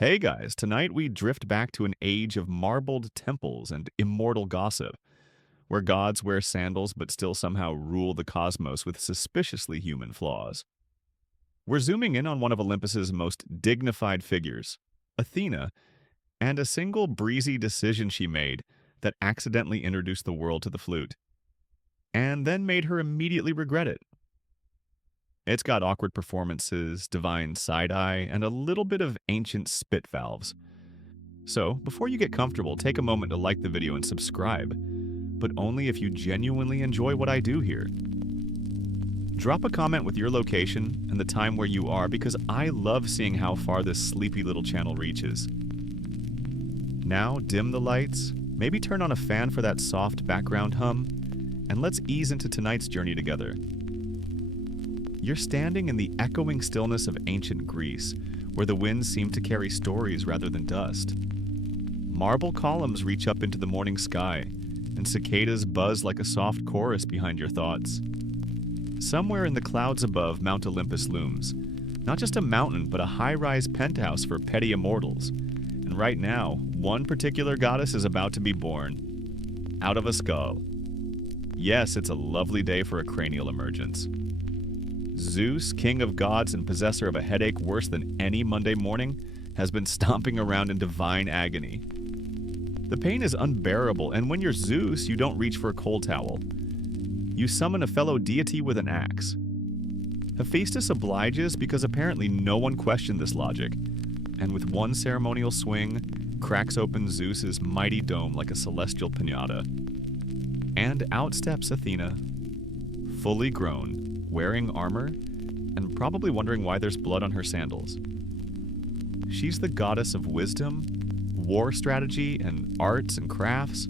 Hey guys, tonight we drift back to an age of marbled temples and immortal gossip, where gods wear sandals but still somehow rule the cosmos with suspiciously human flaws. We're zooming in on one of Olympus's most dignified figures, Athena, and a single breezy decision she made that accidentally introduced the world to the flute, and then made her immediately regret it. It's got awkward performances, divine side-eye, and a little bit of ancient spit valves. So, before you get comfortable, take a moment to like the video and subscribe, but only if you genuinely enjoy what I do here. Drop a comment with your location and the time where you are because I love seeing how far this sleepy little channel reaches. Now, dim the lights, maybe turn on a fan for that soft background hum, and let's ease into tonight's journey together. You're standing in the echoing stillness of ancient Greece, where the winds seem to carry stories rather than dust. Marble columns reach up into the morning sky, and cicadas buzz like a soft chorus behind your thoughts. Somewhere in the clouds above, Mount Olympus looms. Not just a mountain, but a high-rise penthouse for petty immortals. And right now, one particular goddess is about to be born. Out of a skull. Yes, it's a lovely day for a cranial emergence. Zeus, king of gods and possessor of a headache worse than any Monday morning, has been stomping around in divine agony. The pain is unbearable, and when you're Zeus, you don't reach for a cold towel. You summon a fellow deity with an axe. Hephaestus obliges because apparently no one questioned this logic, and with one ceremonial swing, cracks open Zeus's mighty dome like a celestial piñata. And out steps Athena, fully grown, wearing armor, and probably wondering why there's blood on her sandals. She's the goddess of wisdom, war strategy, and arts and crafts,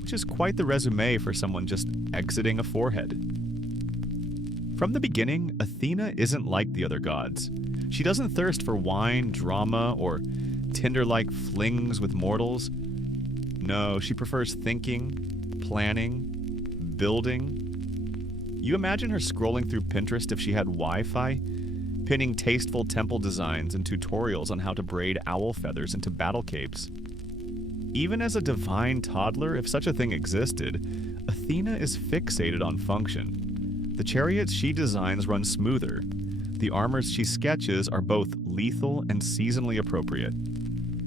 which is quite the resume for someone just exiting a forehead. From the beginning, Athena isn't like the other gods. She doesn't thirst for wine, drama, or Tinder-like flings with mortals. No, she prefers thinking, planning, building. You imagine her scrolling through Pinterest if she had Wi-Fi, pinning tasteful temple designs and tutorials on how to braid owl feathers into battle capes. Even as a divine toddler, if such a thing existed, Athena is fixated on function. The chariots she designs run smoother. The armors she sketches are both lethal and seasonally appropriate.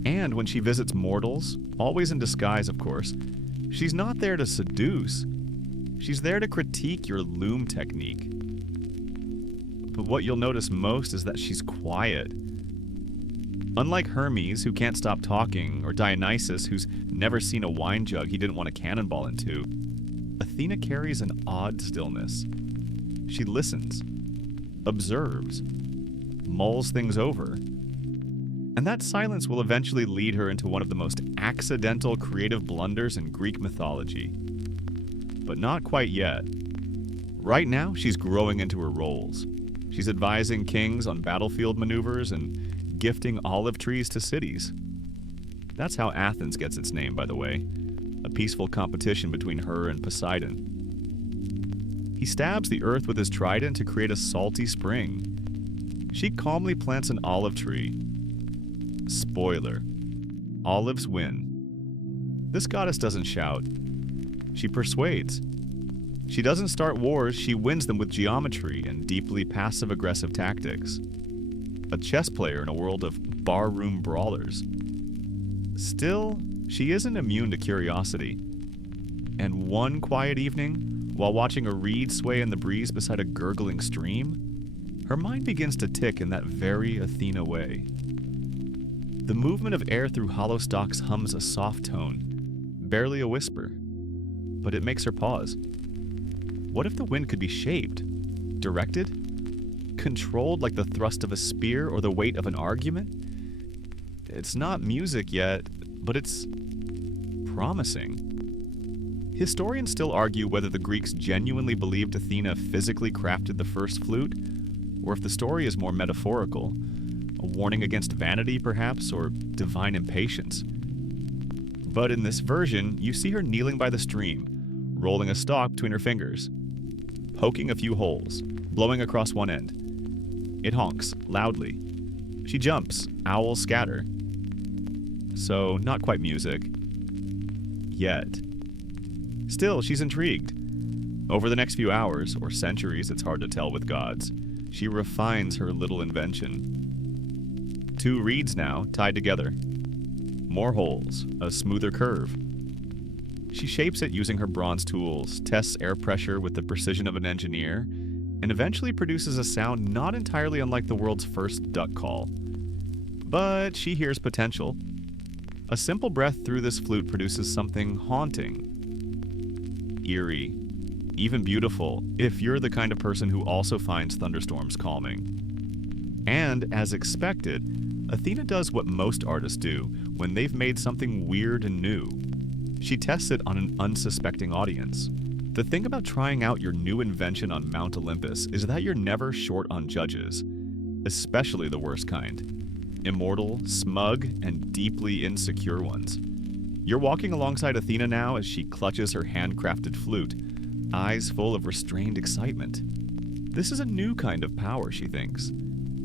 And when she visits mortals, always in disguise of course, she's not there to seduce. She's there to critique your loom technique. But what you'll notice most is that she's quiet. Unlike Hermes, who can't stop talking, or Dionysus, who's never seen a wine jug he didn't want a cannonball into, Athena carries an odd stillness. She listens, observes, mulls things over. And that silence will eventually lead her into one of the most accidental creative blunders in Greek mythology. But not quite yet. Right now, she's growing into her roles. She's advising kings on battlefield maneuvers and gifting olive trees to cities. That's how Athens gets its name, by the way. A peaceful competition between her and Poseidon. He stabs the earth with his trident to create a salty spring. She calmly plants an olive tree. Spoiler. Olives win. This goddess doesn't shout. She persuades. She doesn't start wars, she wins them with geometry and deeply passive-aggressive tactics. A chess player in a world of barroom brawlers. Still, she isn't immune to curiosity. And one quiet evening, while watching a reed sway in the breeze beside a gurgling stream, her mind begins to tick in that very Athena way. The movement of air through hollow stalks hums a soft tone, barely a whisper. But it makes her pause. What if the wind could be shaped, directed, controlled like the thrust of a spear or the weight of an argument? It's not music yet, but it's promising. Historians still argue whether the Greeks genuinely believed Athena physically crafted the first flute, or if the story is more metaphorical, a warning against vanity perhaps, or divine impatience. But in this version, you see her kneeling by the stream, rolling a stalk between her fingers, poking a few holes, blowing across one end. It honks, loudly. She jumps, owls scatter. so not quite music. Yet. Still, she's intrigued. Over the next few hours, or centuries, it's hard to tell with gods, she refines her little invention. 2 reeds now, tied together. More holes, a smoother curve. She shapes it using her bronze tools, tests air pressure with the precision of an engineer, and eventually produces a sound not entirely unlike the world's first duck call. But she hears potential. A simple breath through this flute produces something haunting, eerie, even beautiful, if you're the kind of person who also finds thunderstorms calming. And, as expected, Athena does what most artists do when they've made something weird and new. She tests it on an unsuspecting audience. The thing about trying out your new invention on Mount Olympus is that you're never short on judges, especially the worst kind. Immortal, smug, and deeply insecure ones. You're walking alongside Athena now as she clutches her handcrafted flute, eyes full of restrained excitement. This is a new kind of power, she thinks.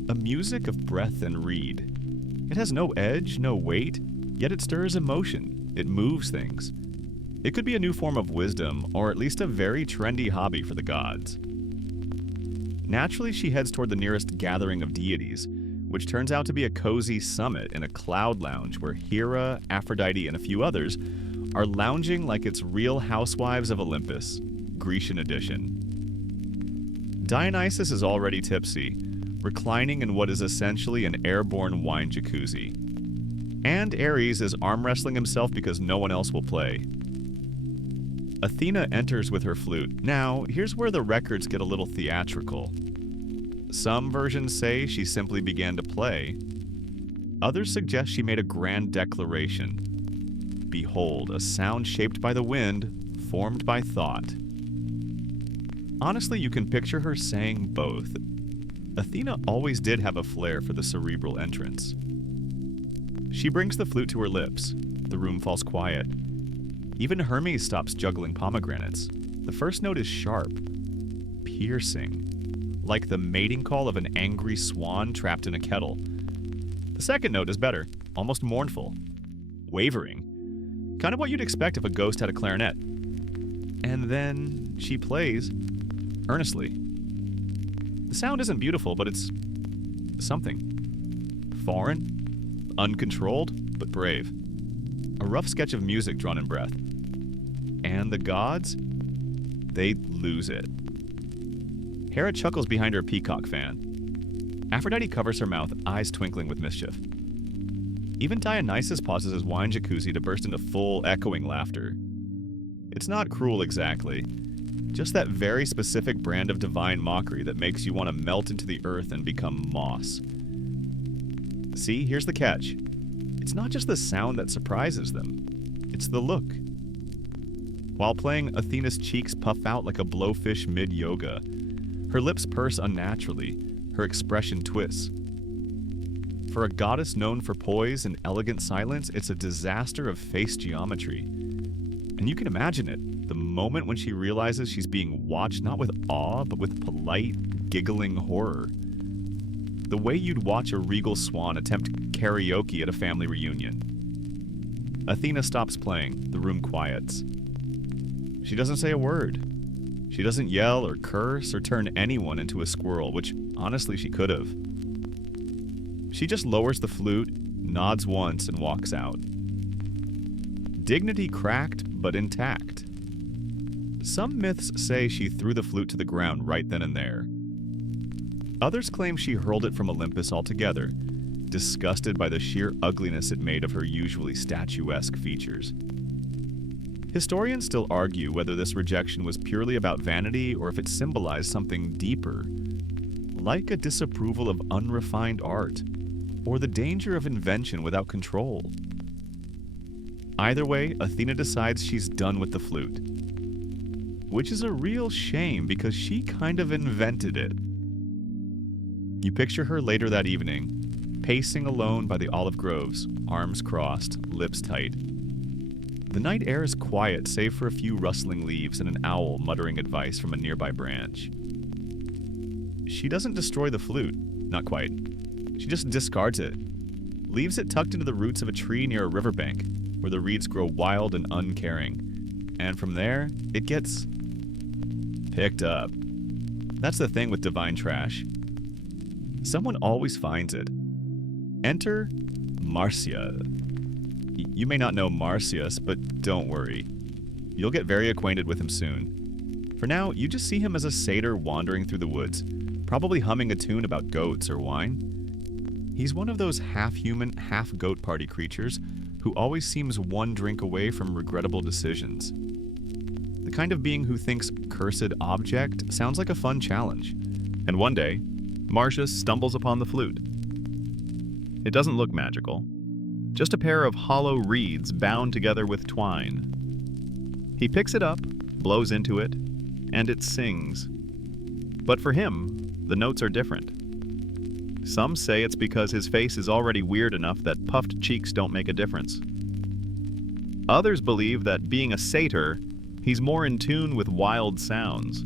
A music of breath and reed. It has no edge, no weight, yet it stirs emotion. It moves things. It could be a new form of wisdom, or at least a very trendy hobby for the gods. Naturally, she heads toward the nearest gathering of deities, which turns out to be a cozy summit in a cloud lounge where Hera, Aphrodite, and a few others are lounging like it's Real Housewives of Olympus, Grecian edition. Dionysus is already tipsy, reclining in what is essentially an airborne wine jacuzzi. And Ares is arm wrestling himself because no one else will play. Athena enters with her flute. Now, here's where the records get a little theatrical. Some versions say she simply began to play. Others suggest she made a grand declaration. Behold, a sound shaped by the wind, formed by thought. Honestly, you can picture her saying both. Athena always did have a flair for the cerebral entrance. She brings the flute to her lips. The room falls quiet. Even Hermes stops juggling pomegranates. The first note is sharp, piercing, like the mating call of an angry swan trapped in a kettle. The second note is better, almost mournful, wavering, kind of what you'd expect if a ghost had a clarinet. And then she plays, earnestly. The sound isn't beautiful, but it's something. Foreign, uncontrolled, but brave. A rough sketch of music drawn in breath. And the gods, they lose it. Hera chuckles behind her peacock fan. Aphrodite covers her mouth, eyes twinkling with mischief. Even Dionysus pauses his wine jacuzzi to burst into full, echoing laughter. It's not cruel exactly, just that very specific brand of divine mockery that makes you want to melt into the earth and become moss. See, here's the catch. It's not just the sound that surprises them, it's the look. While playing, Athena's cheeks puff out like a blowfish mid-yoga. Her lips purse unnaturally, her expression twists. For a goddess known for poise and elegant silence, it's a disaster of face geometry. And you can imagine it, the moment when she realizes she's being watched not with awe, but with polite, giggling horror. The way you'd watch a regal swan attempt karaoke at a family reunion. Athena stops playing, the room quiets. She doesn't say a word. She doesn't yell or curse or turn anyone into a squirrel, which honestly she could have. She just lowers the flute, nods once, and walks out. Dignity cracked, but intact. Some myths say she threw the flute to the ground right then and there. Others claim she hurled it from Olympus altogether, disgusted by the sheer ugliness it made of her usually statuesque features. Historians still argue whether this rejection was purely about vanity or if it symbolized something deeper, like a disapproval of unrefined art, or the danger of invention without control. Either way, Athena decides she's done with the flute, which is a real shame because she kind of invented it. You picture her later that evening, pacing alone by the olive groves, arms crossed, lips tight. The night air is quiet save for a few rustling leaves and an owl muttering advice from a nearby branch. She doesn't destroy the flute, not quite. She just discards it, leaves it tucked into the roots of a tree near a riverbank, where the reeds grow wild and uncaring. And from there, it gets picked up. That's the thing with divine trash. Someone always finds it. Enter Marcia. You may not know Marcius, but don't worry. You'll get very acquainted with him soon. For now, you just see him as a satyr wandering through the woods, probably humming a tune about goats or wine. He's one of those half-human, half-goat party creatures who always seems one drink away from regrettable decisions. The kind of being who thinks cursed object sounds like a fun challenge. And one day, Marcius stumbles upon the flute. It doesn't look magical. Just a pair of hollow reeds bound together with twine. He picks it up, blows into it, and it sings. But for him, the notes are different. Some say it's because his face is already weird enough that puffed cheeks don't make a difference. Others believe that being a satyr, he's more in tune with wild sounds,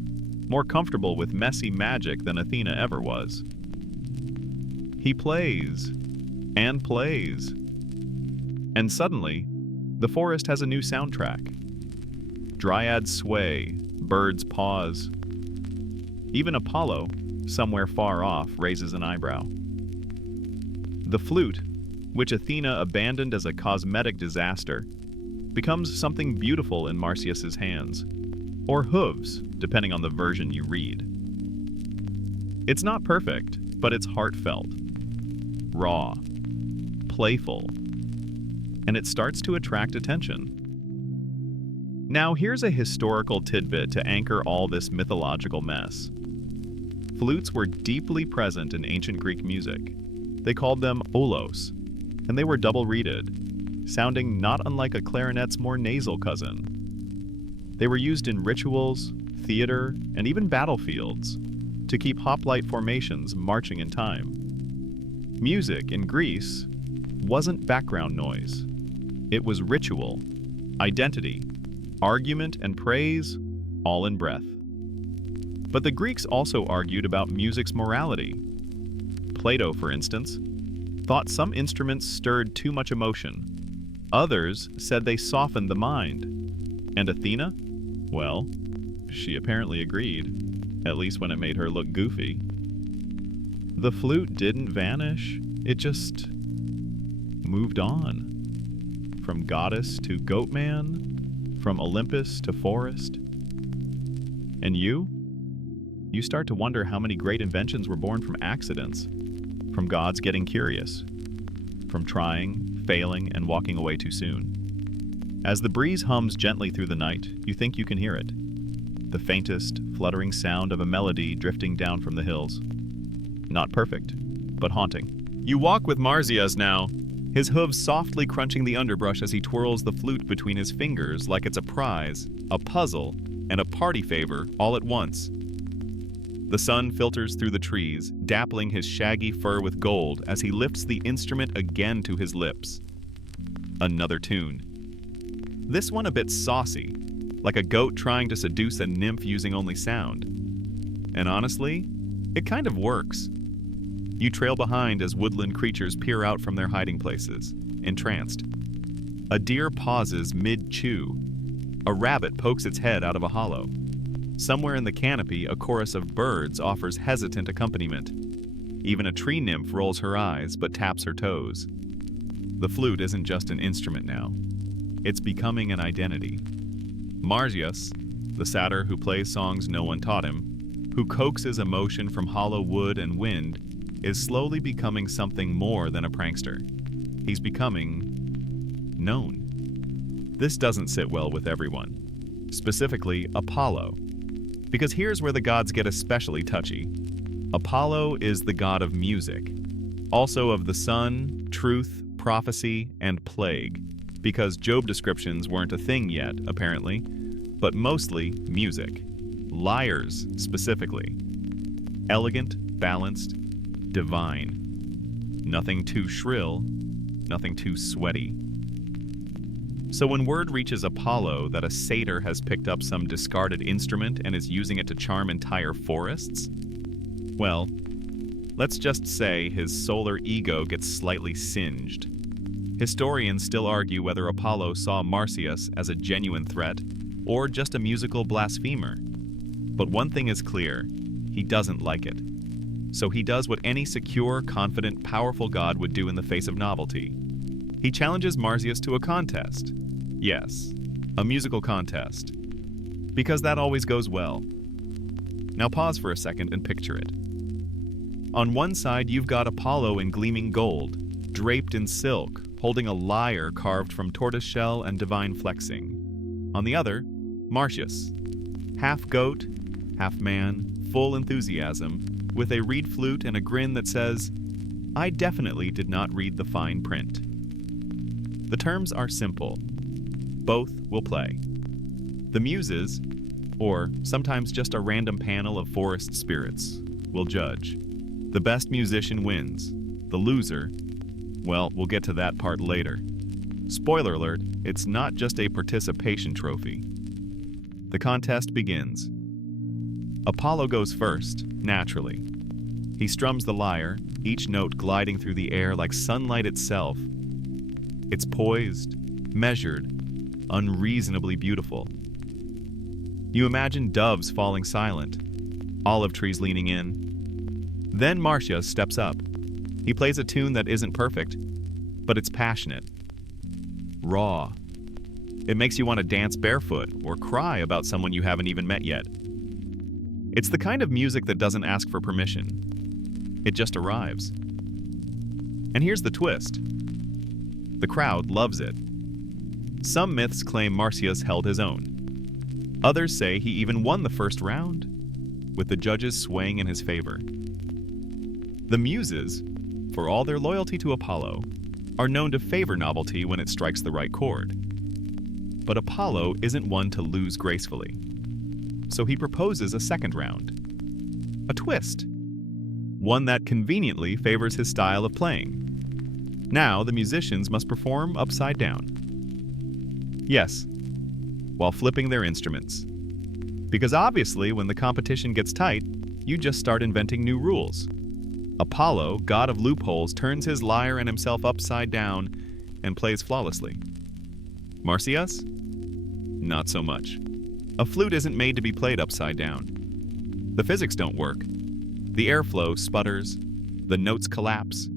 more comfortable with messy magic than Athena ever was. He plays, and plays. And suddenly, the forest has a new soundtrack. Dryads sway, birds pause. Even Apollo, somewhere far off, raises an eyebrow. The flute, which Athena abandoned as a cosmetic disaster, becomes something beautiful in Marcius's hands, or hooves, depending on the version you read. It's not perfect, but it's heartfelt, raw, playful, and it starts to attract attention. Now here's a historical tidbit to anchor all this mythological mess. Flutes were deeply present in ancient Greek music. They called them olos, and they were double-reeded, sounding not unlike a clarinet's more nasal cousin. They were used in rituals, theater, and even battlefields to keep hoplite formations marching in time. Music in Greece wasn't background noise. It was ritual, identity, argument, and praise, all in breath. But the Greeks also argued about music's morality. Plato, for instance, thought some instruments stirred too much emotion. Others said they softened the mind. And Athena? Well, she apparently agreed, at least when it made her look goofy. The flute didn't vanish, it just moved on. From goddess to goatman, from Olympus to forest. And you start to wonder how many great inventions were born from accidents, from gods getting curious, from trying, failing, and walking away too soon. As the breeze hums gently through the night, you think you can hear it. The faintest, fluttering sound of a melody drifting down from the hills. Not perfect, but haunting. You walk with Marcius now, his hooves softly crunching the underbrush as he twirls the flute between his fingers like it's a prize, a puzzle, and a party favor all at once. The sun filters through the trees, dappling his shaggy fur with gold as he lifts the instrument again to his lips. Another tune. This one a bit saucy, like a goat trying to seduce a nymph using only sound. And honestly, it kind of works. You trail behind as woodland creatures peer out from their hiding places, entranced. A deer pauses mid-chew. A rabbit pokes its head out of a hollow. Somewhere in the canopy, a chorus of birds offers hesitant accompaniment. Even a tree nymph rolls her eyes but taps her toes. The flute isn't just an instrument now. It's becoming an identity. Marcius, the satyr who plays songs no one taught him, who coaxes emotion from hollow wood and wind, is slowly becoming something more than a prankster. He's becoming known. This doesn't sit well with everyone, specifically Apollo. Because here's where the gods get especially touchy. Apollo is the god of music, also of the sun, truth, prophecy, and plague, because Job descriptions weren't a thing yet, apparently, but mostly music. Lyres, specifically. Elegant, balanced, divine. Nothing too shrill, nothing too sweaty. So when word reaches Apollo that a satyr has picked up some discarded instrument and is using it to charm entire forests, well, Let's just say his solar ego gets slightly singed. Historians still argue whether Apollo saw Marsyas as a genuine threat or just a musical blasphemer. But one thing is clear, he doesn't like it. So he does what any secure, confident, powerful god would do in the face of novelty. He challenges Marsyas to a contest. Yes, a musical contest. Because that always goes well. Now pause for a second and picture it. On one side, you've got Apollo in gleaming gold, draped in silk, holding a lyre carved from tortoiseshell and divine flexing. On the other, Marsyas, half goat, half man, full enthusiasm, with a reed flute and a grin that says, "I definitely did not read the fine print." The terms are simple. Both will play. The muses, or sometimes just a random panel of forest spirits, will judge. The best musician wins. The loser, well, we'll get to that part later. Spoiler alert, it's not just a participation trophy. The contest begins. Apollo goes first, naturally. He strums the lyre, each note gliding through the air like sunlight itself. It's poised, measured, unreasonably beautiful. You imagine doves falling silent, olive trees leaning in. Then Marsyas steps up. He plays a tune that isn't perfect, but it's passionate. Raw. It makes you want to dance barefoot or cry about someone you haven't even met yet. It's the kind of music that doesn't ask for permission. It just arrives. And here's the twist. The crowd loves it. Some myths claim Marsyas held his own. Others say he even won the first round, with the judges swaying in his favor. The muses, for all their loyalty to Apollo, are known to favor novelty when it strikes the right chord. But Apollo isn't one to lose gracefully. So he proposes a second round. A twist. One that conveniently favors his style of playing. Now the musicians must perform upside down. Yes, while flipping their instruments. Because obviously, when the competition gets tight, you just start inventing new rules. Apollo, god of loopholes, turns his lyre and himself upside down and plays flawlessly. Marsyas? Not so much. A flute isn't made to be played upside down. The physics don't work. The airflow sputters, the notes collapse.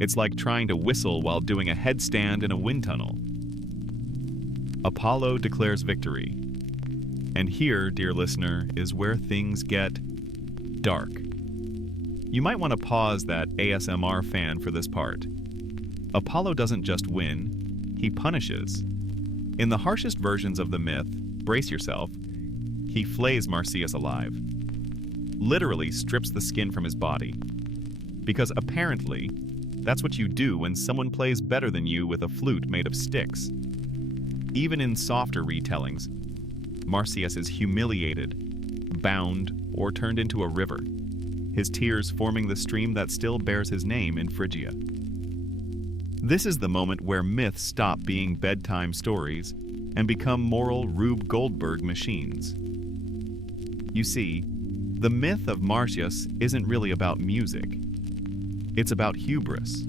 It's like trying to whistle while doing a headstand in a wind tunnel. Apollo declares victory. And here, dear listener, is where things get dark. You might want to pause that ASMR fan for this part. Apollo doesn't just win, he punishes. In the harshest versions of the myth, brace yourself, he flays Marsyas alive. Literally strips the skin from his body. Because apparently, that's what you do when someone plays better than you with a flute made of sticks. Even in softer retellings, Marsyas is humiliated, bound, or turned into a river, his tears forming the stream that still bears his name in Phrygia. This is the moment where myths stop being bedtime stories and become moral Rube Goldberg machines. You see, the myth of Marsyas isn't really about music. It's about hubris,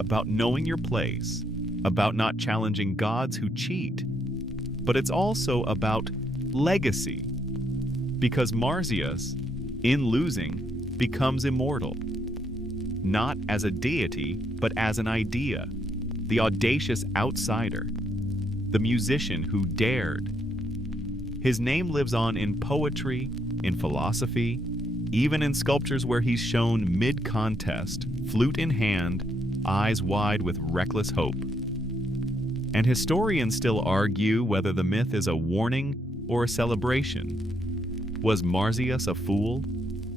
about knowing your place, about not challenging gods who cheat. But it's also about legacy, because Marsyas, in losing, becomes immortal. Not as a deity, but as an idea, the audacious outsider, the musician who dared. His name lives on in poetry, in philosophy, even in sculptures where he's shown mid-contest, flute in hand, eyes wide with reckless hope. And historians still argue whether the myth is a warning or a celebration. Was Marsyas a fool?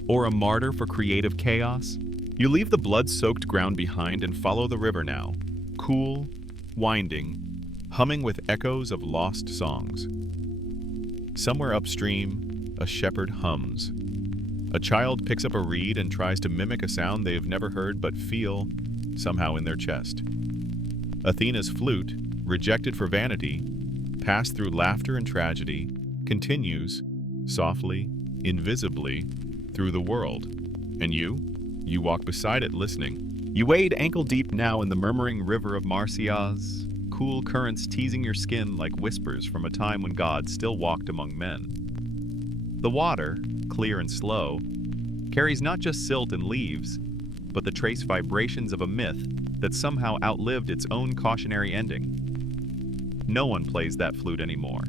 Or a martyr for creative chaos? You leave the blood-soaked ground behind and follow the river now, cool, winding, humming with echoes of lost songs. Somewhere upstream, a shepherd hums. A child picks up a reed and tries to mimic a sound they have never heard but feel somehow in their chest. Athena's flute, rejected for vanity, passed through laughter and tragedy, continues, softly, invisibly, through the world. And you? You walk beside it, listening. You wade ankle-deep now in the murmuring river of Marsyas, cool currents teasing your skin like whispers from a time when God still walked among men. The water, clear and slow, carries not just silt and leaves, but the trace vibrations of a myth that somehow outlived its own cautionary ending. No one plays that flute anymore.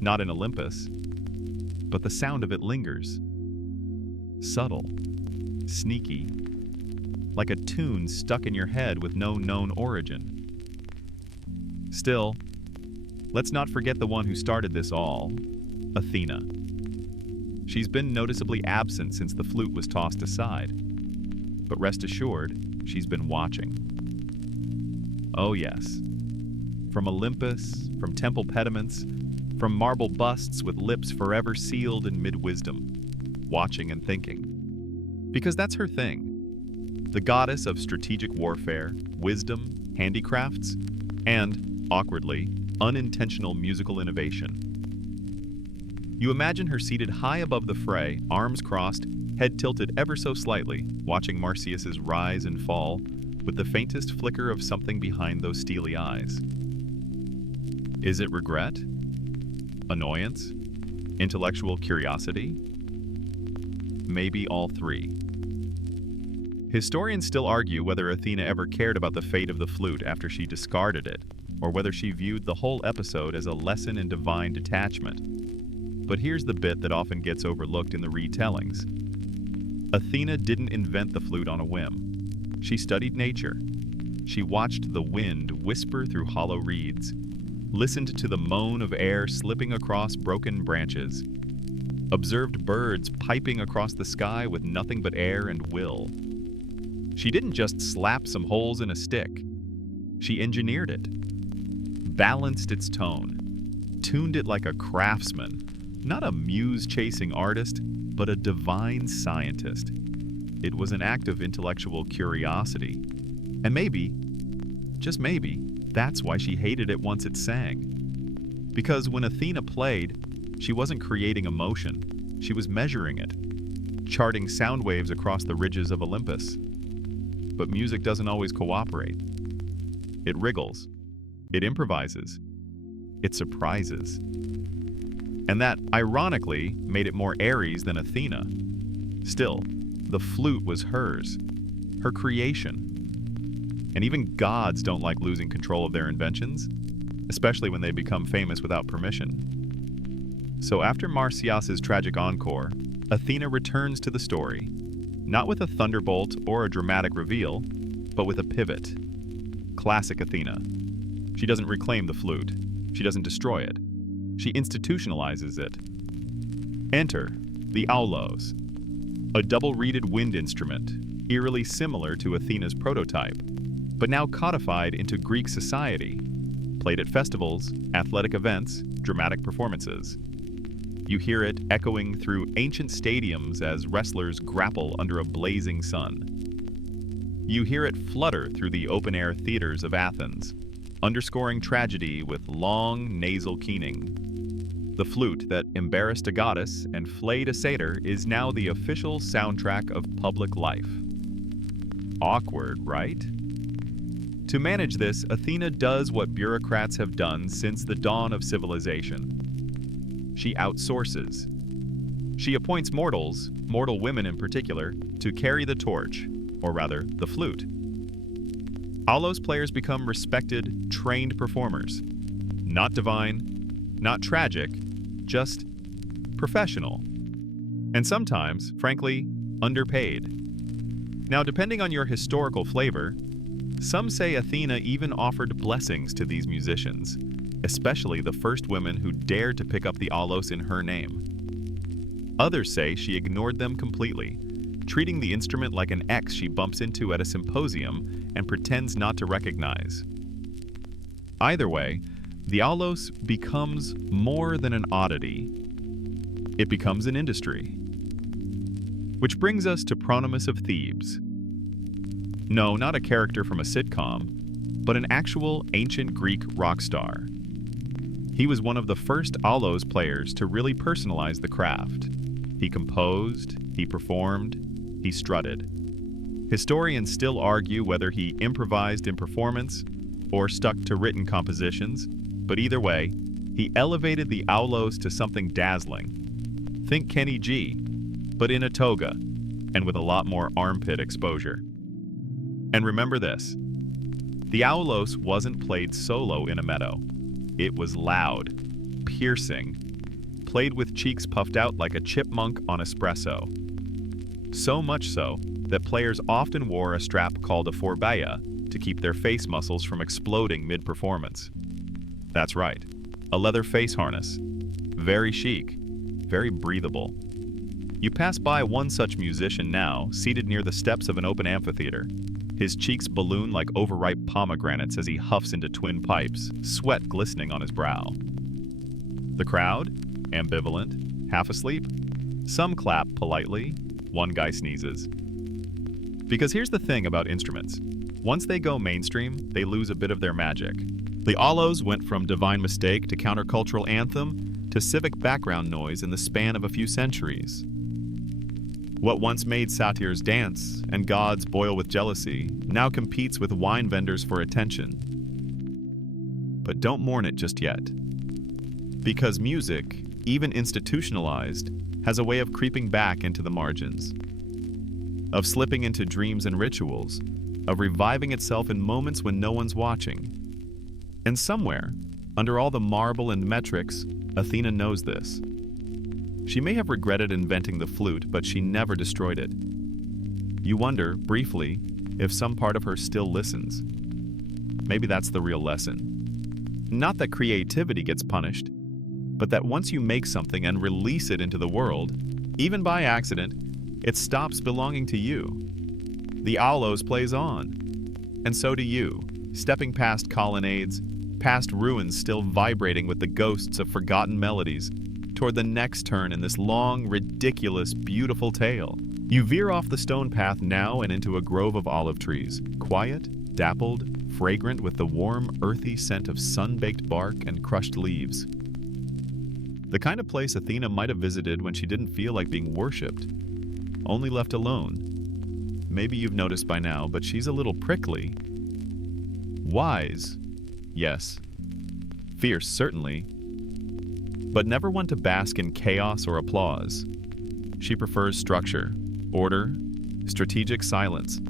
Not in Olympus, but the sound of it lingers. Subtle, sneaky, like a tune stuck in your head with no known origin. Still, let's not forget the one who started this all, Athena. She's been noticeably absent since the flute was tossed aside, but rest assured, she's been watching. Oh yes, from Olympus, from temple pediments, from marble busts with lips forever sealed in mid-wisdom, watching and thinking. Because that's her thing. The goddess of strategic warfare, wisdom, handicrafts, and, awkwardly, unintentional musical innovation. You imagine her seated high above the fray, arms crossed, head tilted ever so slightly, watching Marsyas's rise and fall, with the faintest flicker of something behind those steely eyes. Is it regret? Annoyance? Intellectual curiosity? Maybe all three. Historians still argue whether Athena ever cared about the fate of the flute after she discarded it, or whether she viewed the whole episode as a lesson in divine detachment. But here's the bit that often gets overlooked in the retellings. Athena didn't invent the flute on a whim. She studied nature. She watched the wind whisper through hollow reeds, listened to the moan of air slipping across broken branches, observed birds piping across the sky with nothing but air and will. She didn't just slap some holes in a stick. She engineered it, balanced its tone, tuned it like a craftsman, not a muse-chasing artist, but a divine scientist. It was an act of intellectual curiosity. And maybe, just maybe, that's why she hated it once it sang. Because when Athena played, she wasn't creating emotion, she was measuring it, charting sound waves across the ridges of Olympus. But music doesn't always cooperate. It wriggles, it improvises, it surprises. And that, ironically, made it more Ares than Athena. Still, the flute was hers, her creation. And even gods don't like losing control of their inventions, especially when they become famous without permission. So after Marsyas's tragic encore, Athena returns to the story, not with a thunderbolt or a dramatic reveal, but with a pivot. Classic Athena. She doesn't reclaim the flute. She doesn't destroy it. She institutionalizes it. Enter the aulos, a double-reeded wind instrument, eerily similar to Athena's prototype, but now codified into Greek society, played at festivals, athletic events, dramatic performances. You hear it echoing through ancient stadiums as wrestlers grapple under a blazing sun. You hear it flutter through the open-air theaters of Athens, underscoring tragedy with long, nasal keening. The flute that embarrassed a goddess and flayed a satyr is now the official soundtrack of public life. Awkward, right? To manage this, Athena does what bureaucrats have done since the dawn of civilization. She outsources. She appoints mortals, mortal women in particular, to carry the torch, or rather, the flute. Aulos players become respected, trained performers. Not divine, not tragic, just professional. And sometimes, frankly, underpaid. Now, depending on your historical flavor, some say Athena even offered blessings to these musicians, especially the first women who dared to pick up the aulos in her name. Others say she ignored them completely, treating the instrument like an ex she bumps into at a symposium and pretends not to recognize. Either way, the aulos becomes more than an oddity. It becomes an industry. Which brings us to Pronymus of Thebes. No, not a character from a sitcom, but an actual ancient Greek rock star. He was one of the first aulos players to really personalize the craft. He composed, he performed, he strutted. Historians still argue whether he improvised in performance or stuck to written compositions, but either way, he elevated the aulos to something dazzling. Think Kenny G, but in a toga, and with a lot more armpit exposure. And remember this, the aulos wasn't played solo in a meadow. It was loud, piercing, played with cheeks puffed out like a chipmunk on espresso. So much so that players often wore a strap called a forbaya to keep their face muscles from exploding mid-performance. That's right, a leather face harness. Very chic, very breathable. You pass by one such musician now, seated near the steps of an open amphitheater. His cheeks balloon like overripe pomegranates as he huffs into twin pipes, sweat glistening on his brow. The crowd? Ambivalent, half asleep. Some clap politely, one guy sneezes. Because here's the thing about instruments. Once they go mainstream, they lose a bit of their magic. The aulos went from divine mistake to countercultural anthem to civic background noise in the span of a few centuries. What once made satyrs dance and gods boil with jealousy now competes with wine vendors for attention. But don't mourn it just yet. Because music, even institutionalized, has a way of creeping back into the margins, of slipping into dreams and rituals, of reviving itself in moments when no one's watching. And somewhere, under all the marble and metrics, Athena knows this. She may have regretted inventing the flute, but she never destroyed it. You wonder, briefly, if some part of her still listens. Maybe that's the real lesson. Not that creativity gets punished, but that once you make something and release it into the world, even by accident, it stops belonging to you. The aulos plays on, and so do you, stepping past colonnades, past ruins still vibrating with the ghosts of forgotten melodies, toward the next turn in this long, ridiculous, beautiful tale. You veer off the stone path now and into a grove of olive trees, quiet, dappled, fragrant with the warm, earthy scent of sun-baked bark and crushed leaves. The kind of place Athena might have visited when she didn't feel like being worshipped, only left alone. Maybe you've noticed by now, but she's a little prickly. Wise, yes. Fierce, certainly. But never one to bask in chaos or applause. She prefers structure, order, strategic silence,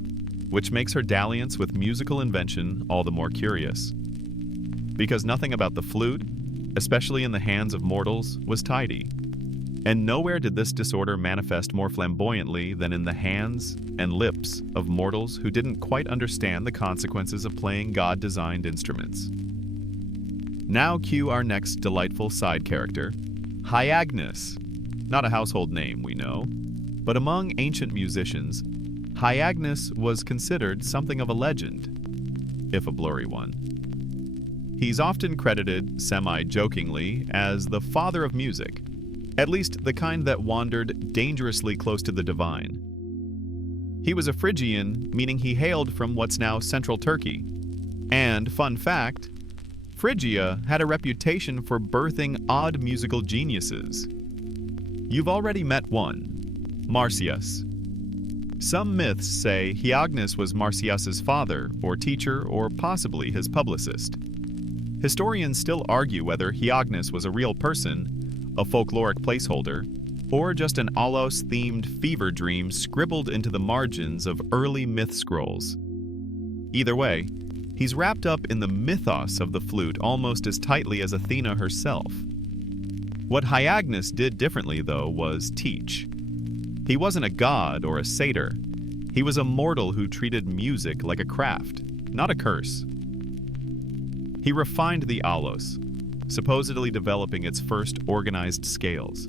which makes her dalliance with musical invention all the more curious. Because nothing about the flute, especially in the hands of mortals, was tidy. And nowhere did this disorder manifest more flamboyantly than in the hands and lips of mortals who didn't quite understand the consequences of playing God-designed instruments. Now cue our next delightful side character, Hyagnis. Not a household name, we know, but among ancient musicians, Hyagnis was considered something of a legend, if a blurry one. He's often credited, semi-jokingly, as the father of music, at least the kind that wandered dangerously close to the divine. He was a Phrygian, meaning he hailed from what's now central Turkey. And, fun fact, Phrygia had a reputation for birthing odd musical geniuses. You've already met one, Marsyas. Some myths say Hyagnis was Marsyas's father, or teacher, or possibly his publicist. Historians still argue whether Hyagnis was a real person, a folkloric placeholder, or just an aulos-themed fever dream scribbled into the margins of early myth scrolls. Either way, he's wrapped up in the mythos of the flute almost as tightly as Athena herself. What Hyagnis did differently, though, was teach. He wasn't a god or a satyr. He was a mortal who treated music like a craft, not a curse. He refined the aulos, supposedly developing its first organized scales.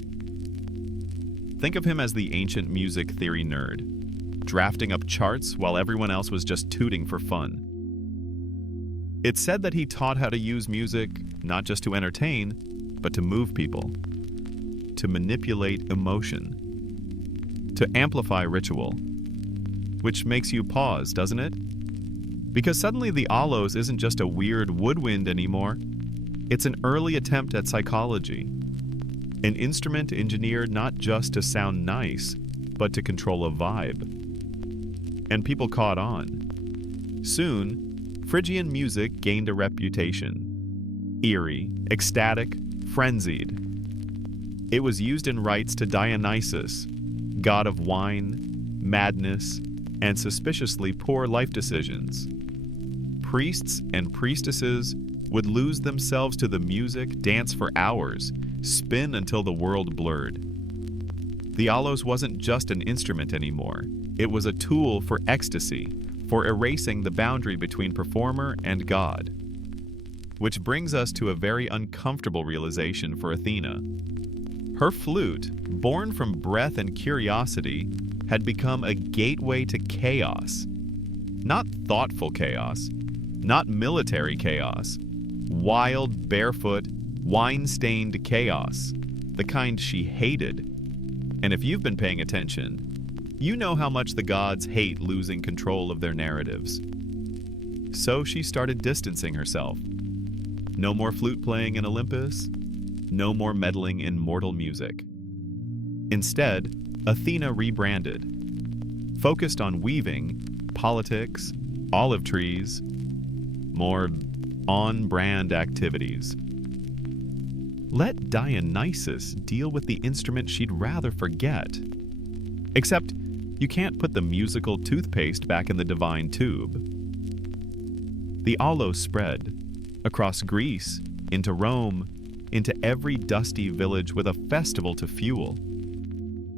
Think of him as the ancient music theory nerd, drafting up charts while everyone else was just tooting for fun. It's said that he taught how to use music not just to entertain, but to move people, to manipulate emotion, to amplify ritual, which makes you pause, doesn't it? Because suddenly the aulos isn't just a weird woodwind anymore. It's an early attempt at psychology. An instrument engineered not just to sound nice, but to control a vibe. and people caught on. Soon, Phrygian music gained a reputation: eerie, ecstatic, frenzied. It was used in rites to Dionysus, god of wine, madness, and suspiciously poor life decisions. Priests and priestesses would lose themselves to the music, dance for hours, spin until the world blurred. The aulos wasn't just an instrument anymore. It was a tool for ecstasy, for erasing the boundary between performer and god. Which brings us to a very uncomfortable realization for Athena. Her flute, born from breath and curiosity, had become a gateway to chaos. Not thoughtful chaos, not military chaos, wild, barefoot, wine-stained chaos, the kind she hated. And if you've been paying attention, you know how much the gods hate losing control of their narratives. So she started distancing herself. No more flute playing in Olympus, no more meddling in mortal music. Instead, Athena rebranded, focused on weaving, politics, olive trees, more on-brand activities. Let Dionysus deal with the instrument she'd rather forget. Except, you can't put the musical toothpaste back in the divine tube. The aulos spread across Greece, into Rome, into every dusty village with a festival to fuel.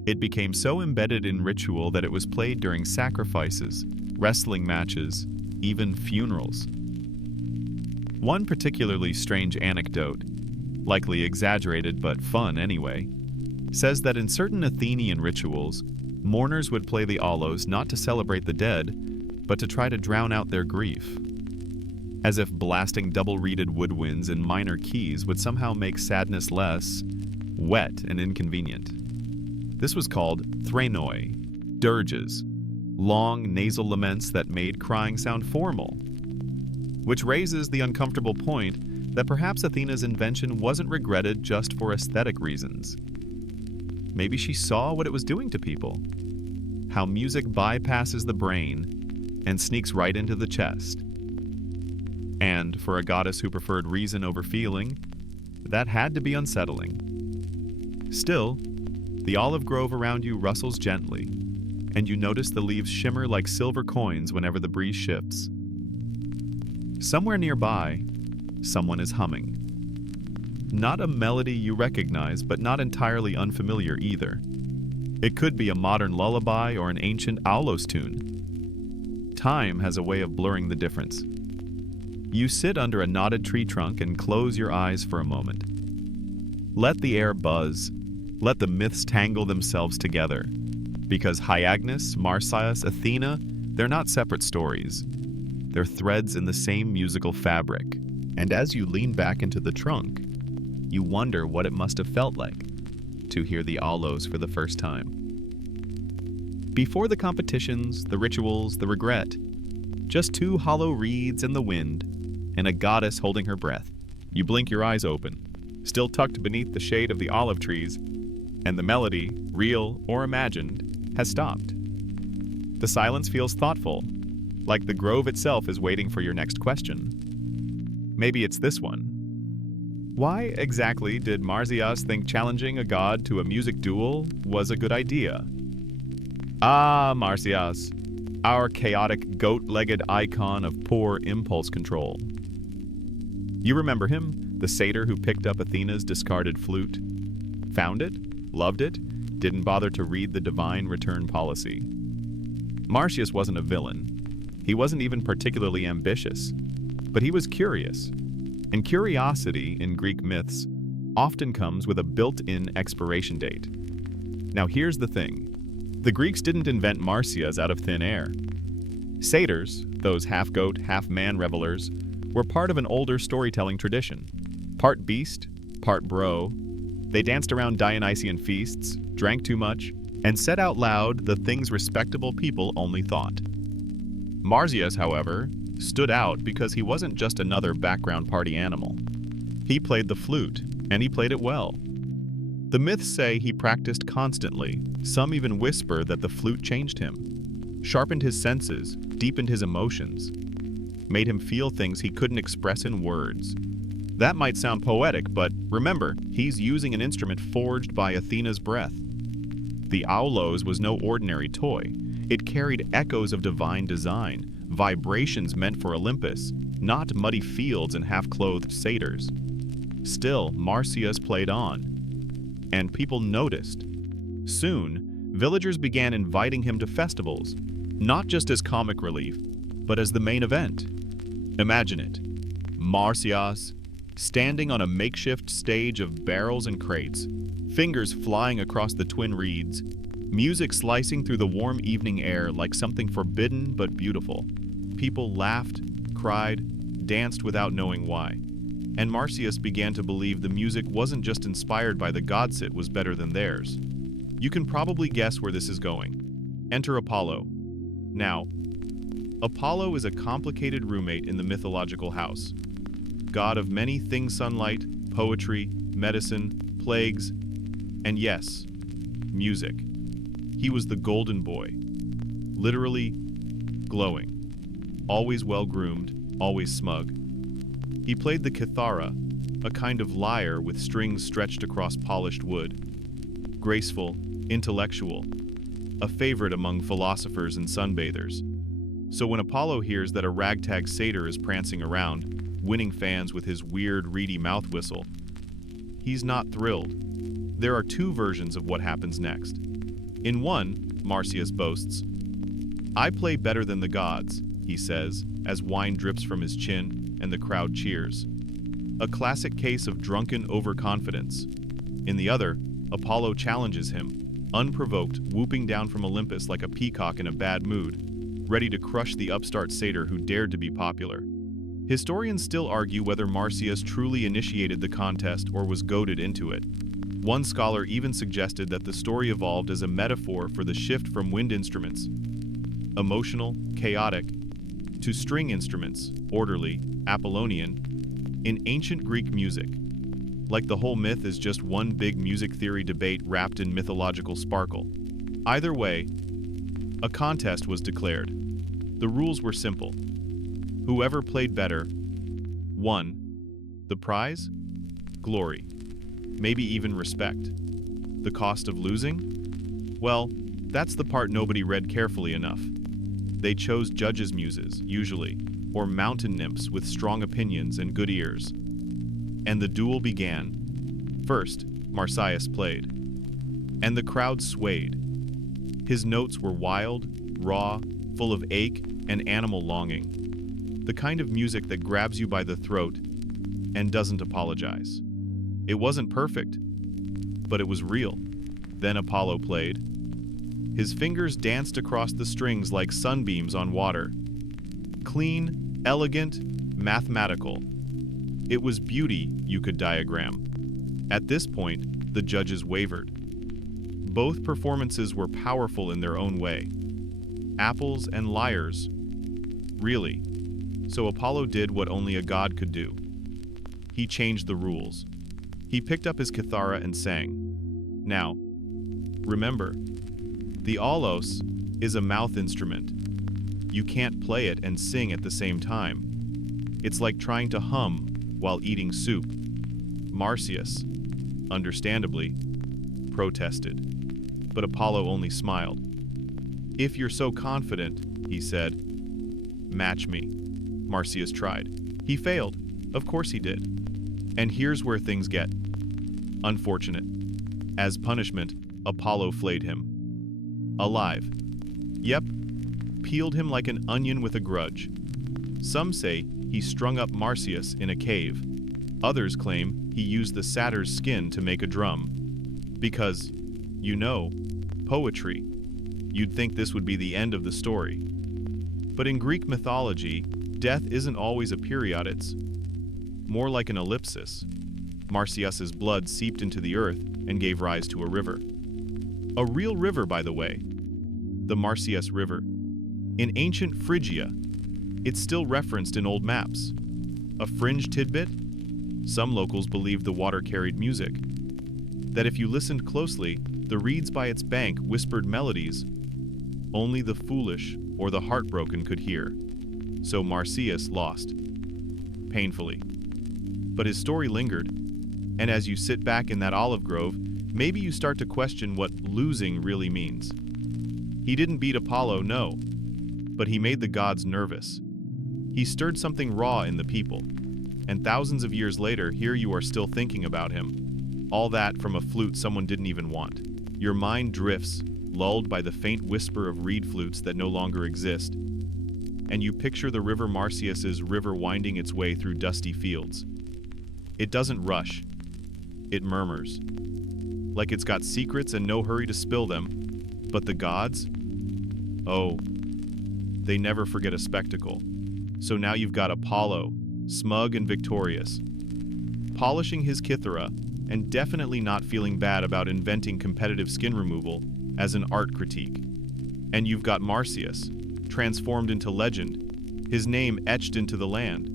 It became so embedded in ritual that it was played during sacrifices, wrestling matches, even funerals. One particularly strange anecdote, likely exaggerated but fun anyway, says that in certain Athenian rituals, mourners would play the aulos not to celebrate the dead, but to try to drown out their grief. As if blasting double-reeded woodwinds in minor keys would somehow make sadness less wet and inconvenient. This was called threnoi, dirges, long nasal laments that made crying sound formal. Which raises the uncomfortable point that perhaps Athena's invention wasn't regretted just for aesthetic reasons. Maybe she saw what it was doing to people, how music bypasses the brain and sneaks right into the chest. And for a goddess who preferred reason over feeling, that had to be unsettling. Still, the olive grove around you rustles gently, and you notice the leaves shimmer like silver coins whenever the breeze shifts. Somewhere nearby, someone is humming. Not a melody you recognize, but not entirely unfamiliar either. It could be a modern lullaby or an ancient aulos tune. Time has a way of blurring the difference. You sit under a knotted tree trunk and close your eyes for a moment. Let the air buzz. Let the myths tangle themselves together. Because Hyagnis, Marsyas, Athena, they're not separate stories. They're threads in the same musical fabric. And as you lean back into the trunk, you wonder what it must have felt like to hear the aulos for the first time. Before the competitions, the rituals, the regret, just two hollow reeds in the wind, and a goddess holding her breath. You blink your eyes open, still tucked beneath the shade of the olive trees, and the melody, real or imagined, has stopped. The silence feels thoughtful, like the grove itself is waiting for your next question. Maybe it's this one. Why exactly did Marsyas think challenging a god to a music duel was a good idea? Ah, Marsyas, our chaotic goat-legged icon of poor impulse control. You remember him, the satyr who picked up Athena's discarded flute? Found it, loved it, didn't bother to read the divine return policy. Marsyas wasn't a villain. He wasn't even particularly ambitious, but he was curious. And curiosity in Greek myths often comes with a built-in expiration date. Now here's the thing. The Greeks didn't invent Marsyas out of thin air. Satyrs, those half-goat, half-man revelers, were part of an older storytelling tradition. Part beast, part bro, they danced around Dionysian feasts, drank too much, and said out loud the things respectable people only thought. Marsyas, however, stood out because he wasn't just another background party animal. He played the flute, and he played it well. The myths say he practiced constantly. Some even whisper that the flute changed him. sharpened his senses, deepened his emotions, made him feel things he couldn't express in words. That might sound poetic, but remember, he's using an instrument forged by Athena's breath. The aulos was no ordinary toy. It carried echoes of divine design, vibrations meant for Olympus, not muddy fields and half-clothed satyrs. Still, Marsyas played on, and people noticed. Soon, villagers began inviting him to festivals, not just as comic relief, but as the main event. Imagine it. Marsyas, standing on a makeshift stage of barrels and crates, fingers flying across the twin reeds, music slicing through the warm evening air like something forbidden but beautiful. People laughed, cried, danced without knowing why. And Marsyas began to believe the music wasn't just inspired by the gods, it was better than theirs. You can probably guess where this is going. Enter Apollo. Now, Apollo is a complicated roommate in the mythological house. God of many things: sunlight, poetry, medicine, plagues, and yes, music. He was the golden boy, literally glowing, always well-groomed, always smug. He played the kithara, a kind of lyre with strings stretched across polished wood. Graceful, intellectual, a favorite among philosophers and sunbathers. So when Apollo hears that a ragtag satyr is prancing around, winning fans with his weird, reedy mouth whistle, he's not thrilled. There are two versions of what happens next. In one, Marsyas boasts, "I play better than the gods," he says, as wine drips from his chin and the crowd cheers. A classic case of drunken overconfidence. In the other, Apollo challenges him, unprovoked, whooping down from Olympus like a peacock in a bad mood, ready to crush the upstart satyr who dared to be popular. Historians still argue whether Marsyas truly initiated the contest or was goaded into it. One scholar even suggested that the story evolved as a metaphor for the shift from wind instruments, emotional, chaotic, to string instruments, orderly, Apollonian, in ancient Greek music. Like the whole myth is just one big music theory debate wrapped in mythological sparkle. Either way, a contest was declared. The rules were simple. Whoever played better won. The prize? Glory. Maybe even respect. The cost of losing? Well, that's the part nobody read carefully enough. They chose judges' muses, usually, or mountain nymphs with strong opinions and good ears. And the duel began. First, Marsyas played, and the crowd swayed. His notes were wild, raw, full of ache and animal longing. The kind of music that grabs you by the throat and doesn't apologize. It wasn't perfect, but it was real. Then Apollo played. His fingers danced across the strings like sunbeams on water. Clean, elegant, mathematical. It was beauty you could diagram. At this point, the judges wavered. Both performances were powerful in their own way. Apples and lyres. Really. So Apollo did what only a god could do. He changed the rules. He picked up his kithara and sang. Now, remember, the aulos is a mouth instrument. You can't play it and sing at the same time. It's like trying to hum while eating soup. Marsyas, understandably, protested, but Apollo only smiled. "If you're so confident," he said. "Match me." Marsyas tried. He failed. Of course he did. And here's where things get unfortunate. As punishment, Apollo flayed him. Alive. Yep, peeled him like an onion with a grudge. Some say he strung up Marsyas in a cave. Others claim he used the satyr's skin to make a drum. Because, you know, poetry. You'd think this would be the end of the story. But in Greek mythology, death isn't always a period, it's more like an ellipsis. Marsyas's blood seeped into the earth and gave rise to a river. A real river, by the way. The Marsyas River. In ancient Phrygia, it's still referenced in old maps. A fringe tidbit? Some locals believed the water carried music. That if you listened closely, the reeds by its bank whispered melodies, only the foolish or the heartbroken could hear. So Marsyas lost. Painfully. But his story lingered, and as you sit back in that olive grove, maybe you start to question what losing really means. He didn't beat Apollo, no, but he made the gods nervous. He stirred something raw in the people, and thousands of years later, here you are still thinking about him. All that from a flute someone didn't even want. Your mind drifts, lulled by the faint whisper of reed flutes that no longer exist, and you picture the river Marsyas's river winding its way through dusty fields. It doesn't rush. It murmurs, like it's got secrets and no hurry to spill them. But the gods? Oh, they never forget a spectacle. So now you've got Apollo, smug and victorious, polishing his kithara and definitely not feeling bad about inventing competitive skin removal as an art critique. And you've got Marsyas, transformed into legend, his name etched into the land.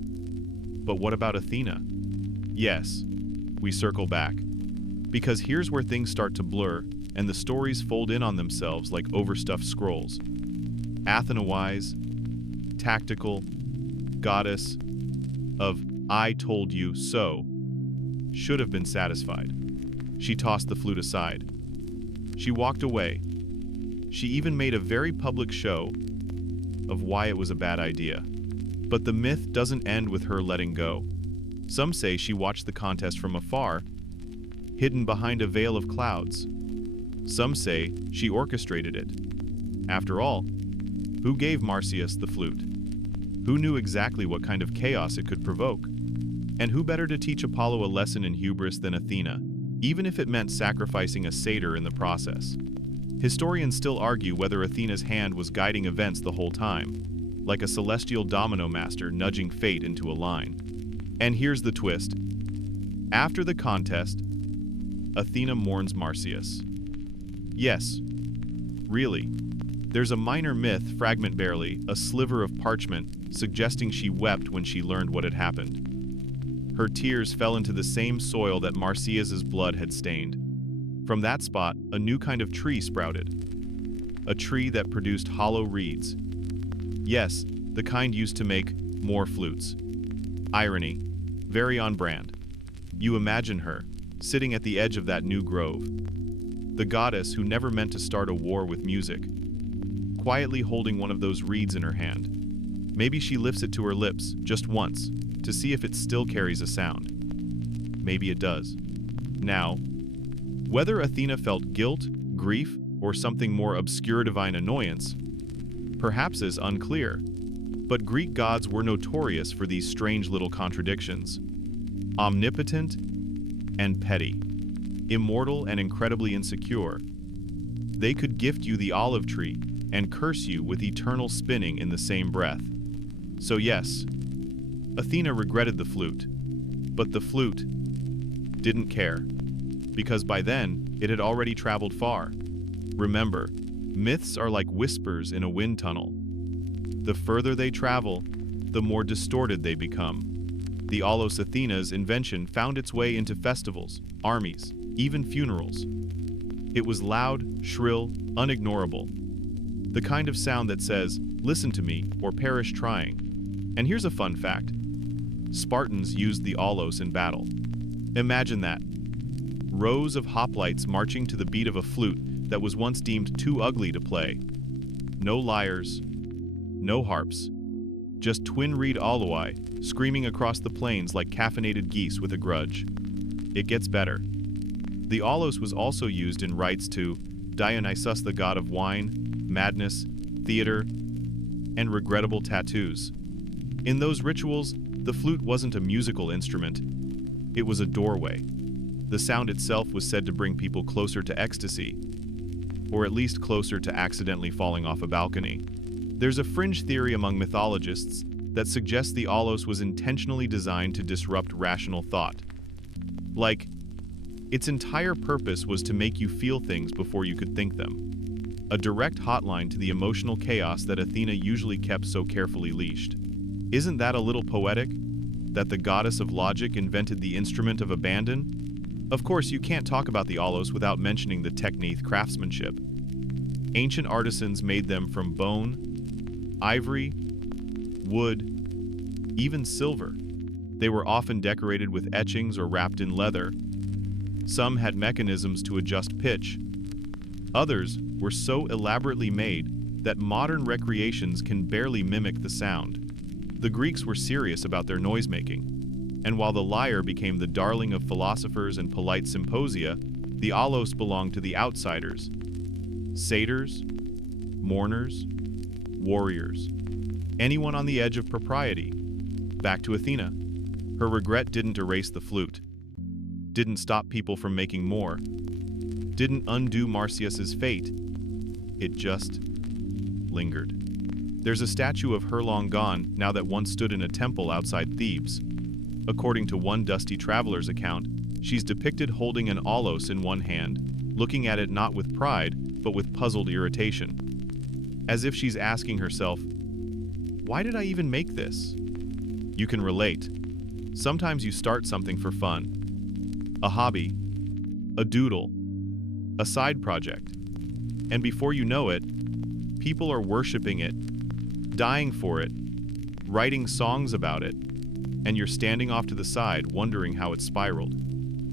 But what about Athena? Yes, we circle back. Because here's where things start to blur and the stories fold in on themselves like overstuffed scrolls. Athena wise, tactical, goddess of "I told you so," should have been satisfied. She tossed the flute aside. She walked away. She even made a very public show of why it was a bad idea. But the myth doesn't end with her letting go. Some say she watched the contest from afar, hidden behind a veil of clouds. Some say she orchestrated it. After all, who gave Marsyas the flute? Who knew exactly what kind of chaos it could provoke? And who better to teach Apollo a lesson in hubris than Athena, even if it meant sacrificing a satyr in the process? Historians still argue whether Athena's hand was guiding events the whole time, like a celestial domino master nudging fate into a line. And here's the twist. After the contest, Athena mourns Marsyas. Yes, really. There's a minor myth, fragment barely, a sliver of parchment, suggesting she wept when she learned what had happened. Her tears fell into the same soil that Marsyas's blood had stained. From that spot, a new kind of tree sprouted. A tree that produced hollow reeds. Yes, the kind used to make more flutes. Irony, very on brand. You imagine her, sitting at the edge of that new grove. The goddess who never meant to start a war with music, quietly holding one of those reeds in her hand. Maybe she lifts it to her lips, just once, to see if it still carries a sound. Maybe it does. Now, whether Athena felt guilt, grief, or something more obscure divine annoyance, perhaps is unclear. But Greek gods were notorious for these strange little contradictions. Omnipotent and petty. Immortal and incredibly insecure. They could gift you the olive tree and curse you with eternal spinning in the same breath. So yes, Athena regretted the flute, but the flute didn't care, because by then it had already traveled far. Remember, myths are like whispers in a wind tunnel. The further they travel, the more distorted they become. The Alos Athena's invention found its way into festivals, armies, even funerals. It was loud, shrill, unignorable. The kind of sound that says, "Listen to me, or perish trying." And here's a fun fact. Spartans used the aulos in battle. Imagine that. Rows of hoplites marching to the beat of a flute that was once deemed too ugly to play. No lyres, no harps. Just twin-reed oloi screaming across the plains like caffeinated geese with a grudge. It gets better. The aulos was also used in rites to Dionysus, the god of wine, madness, theater, and regrettable tattoos. In those rituals, the flute wasn't a musical instrument. It was a doorway. The sound itself was said to bring people closer to ecstasy, or at least closer to accidentally falling off a balcony. There's a fringe theory among mythologists that suggests the aulos was intentionally designed to disrupt rational thought. Like, its entire purpose was to make you feel things before you could think them. A direct hotline to the emotional chaos that Athena usually kept so carefully leashed. Isn't that a little poetic? That the goddess of logic invented the instrument of abandon? Of course, you can't talk about the aulos without mentioning the technique craftsmanship. Ancient artisans made them from bone, ivory, wood, even silver. They were often decorated with etchings or wrapped in leather. Some had mechanisms to adjust pitch. Others were so elaborately made that modern recreations can barely mimic the sound. The Greeks were serious about their noise-making, and while the lyre became the darling of philosophers and polite symposia, the aulos belonged to the outsiders. Satyrs, mourners, warriors, anyone on the edge of propriety. Back to Athena. Her regret didn't erase the flute, didn't stop people from making more, didn't undo Marsyas's fate. It just lingered. There's a statue of her long gone now that once stood in a temple outside Thebes. According to one dusty traveler's account, she's depicted holding an aulos in one hand, looking at it not with pride, but with puzzled irritation. As if she's asking herself, why did I even make this? You can relate. Sometimes you start something for fun. A hobby, a doodle, a side project. And before you know it, people are worshiping it, dying for it, writing songs about it, and you're standing off to the side wondering how it spiraled.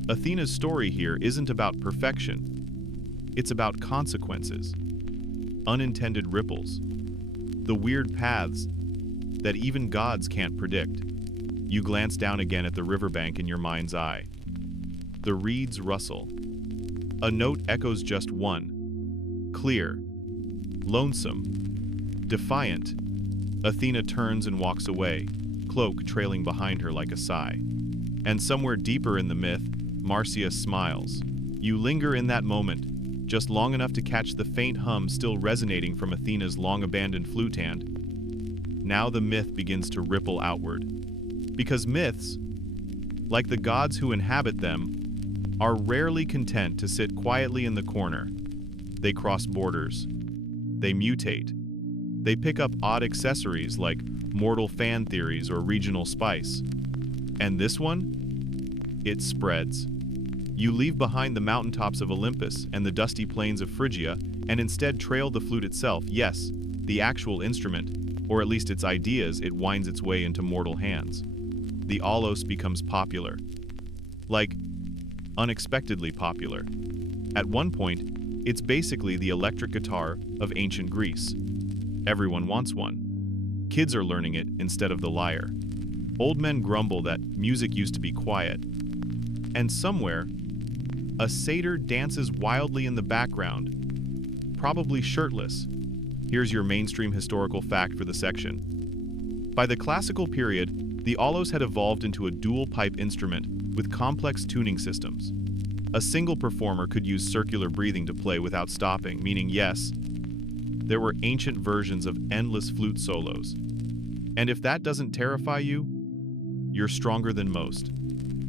Athena's story here isn't about perfection. It's about consequences, unintended ripples, the weird paths that even gods can't predict. You glance down again at the riverbank in your mind's eye. The reeds rustle. A note echoes just one. Clear, lonesome, defiant. Athena turns and walks away, cloak trailing behind her like a sigh. And somewhere deeper in the myth, Marsyas smiles. You linger in that moment, just long enough to catch the faint hum still resonating from Athena's long-abandoned flute hand. Now the myth begins to ripple outward. Because myths, like the gods who inhabit them, are rarely content to sit quietly in the corner. They cross borders. They mutate. They pick up odd accessories like mortal fan theories or regional spice. And this one? It spreads. You leave behind the mountaintops of Olympus and the dusty plains of Phrygia and instead trail the flute itself, yes, the actual instrument, or at least its ideas, it winds its way into mortal hands. The aulos becomes popular. Like, unexpectedly popular. At one point, it's basically the electric guitar of ancient Greece. Everyone wants one. Kids are learning it instead of the lyre. Old men grumble that music used to be quiet. And somewhere, a satyr dances wildly in the background, probably shirtless. Here's your mainstream historical fact for the section. By the classical period, the aulos had evolved into a dual-pipe instrument with complex tuning systems. A single performer could use circular breathing to play without stopping, meaning yes, there were ancient versions of endless flute solos. And if that doesn't terrify you, you're stronger than most.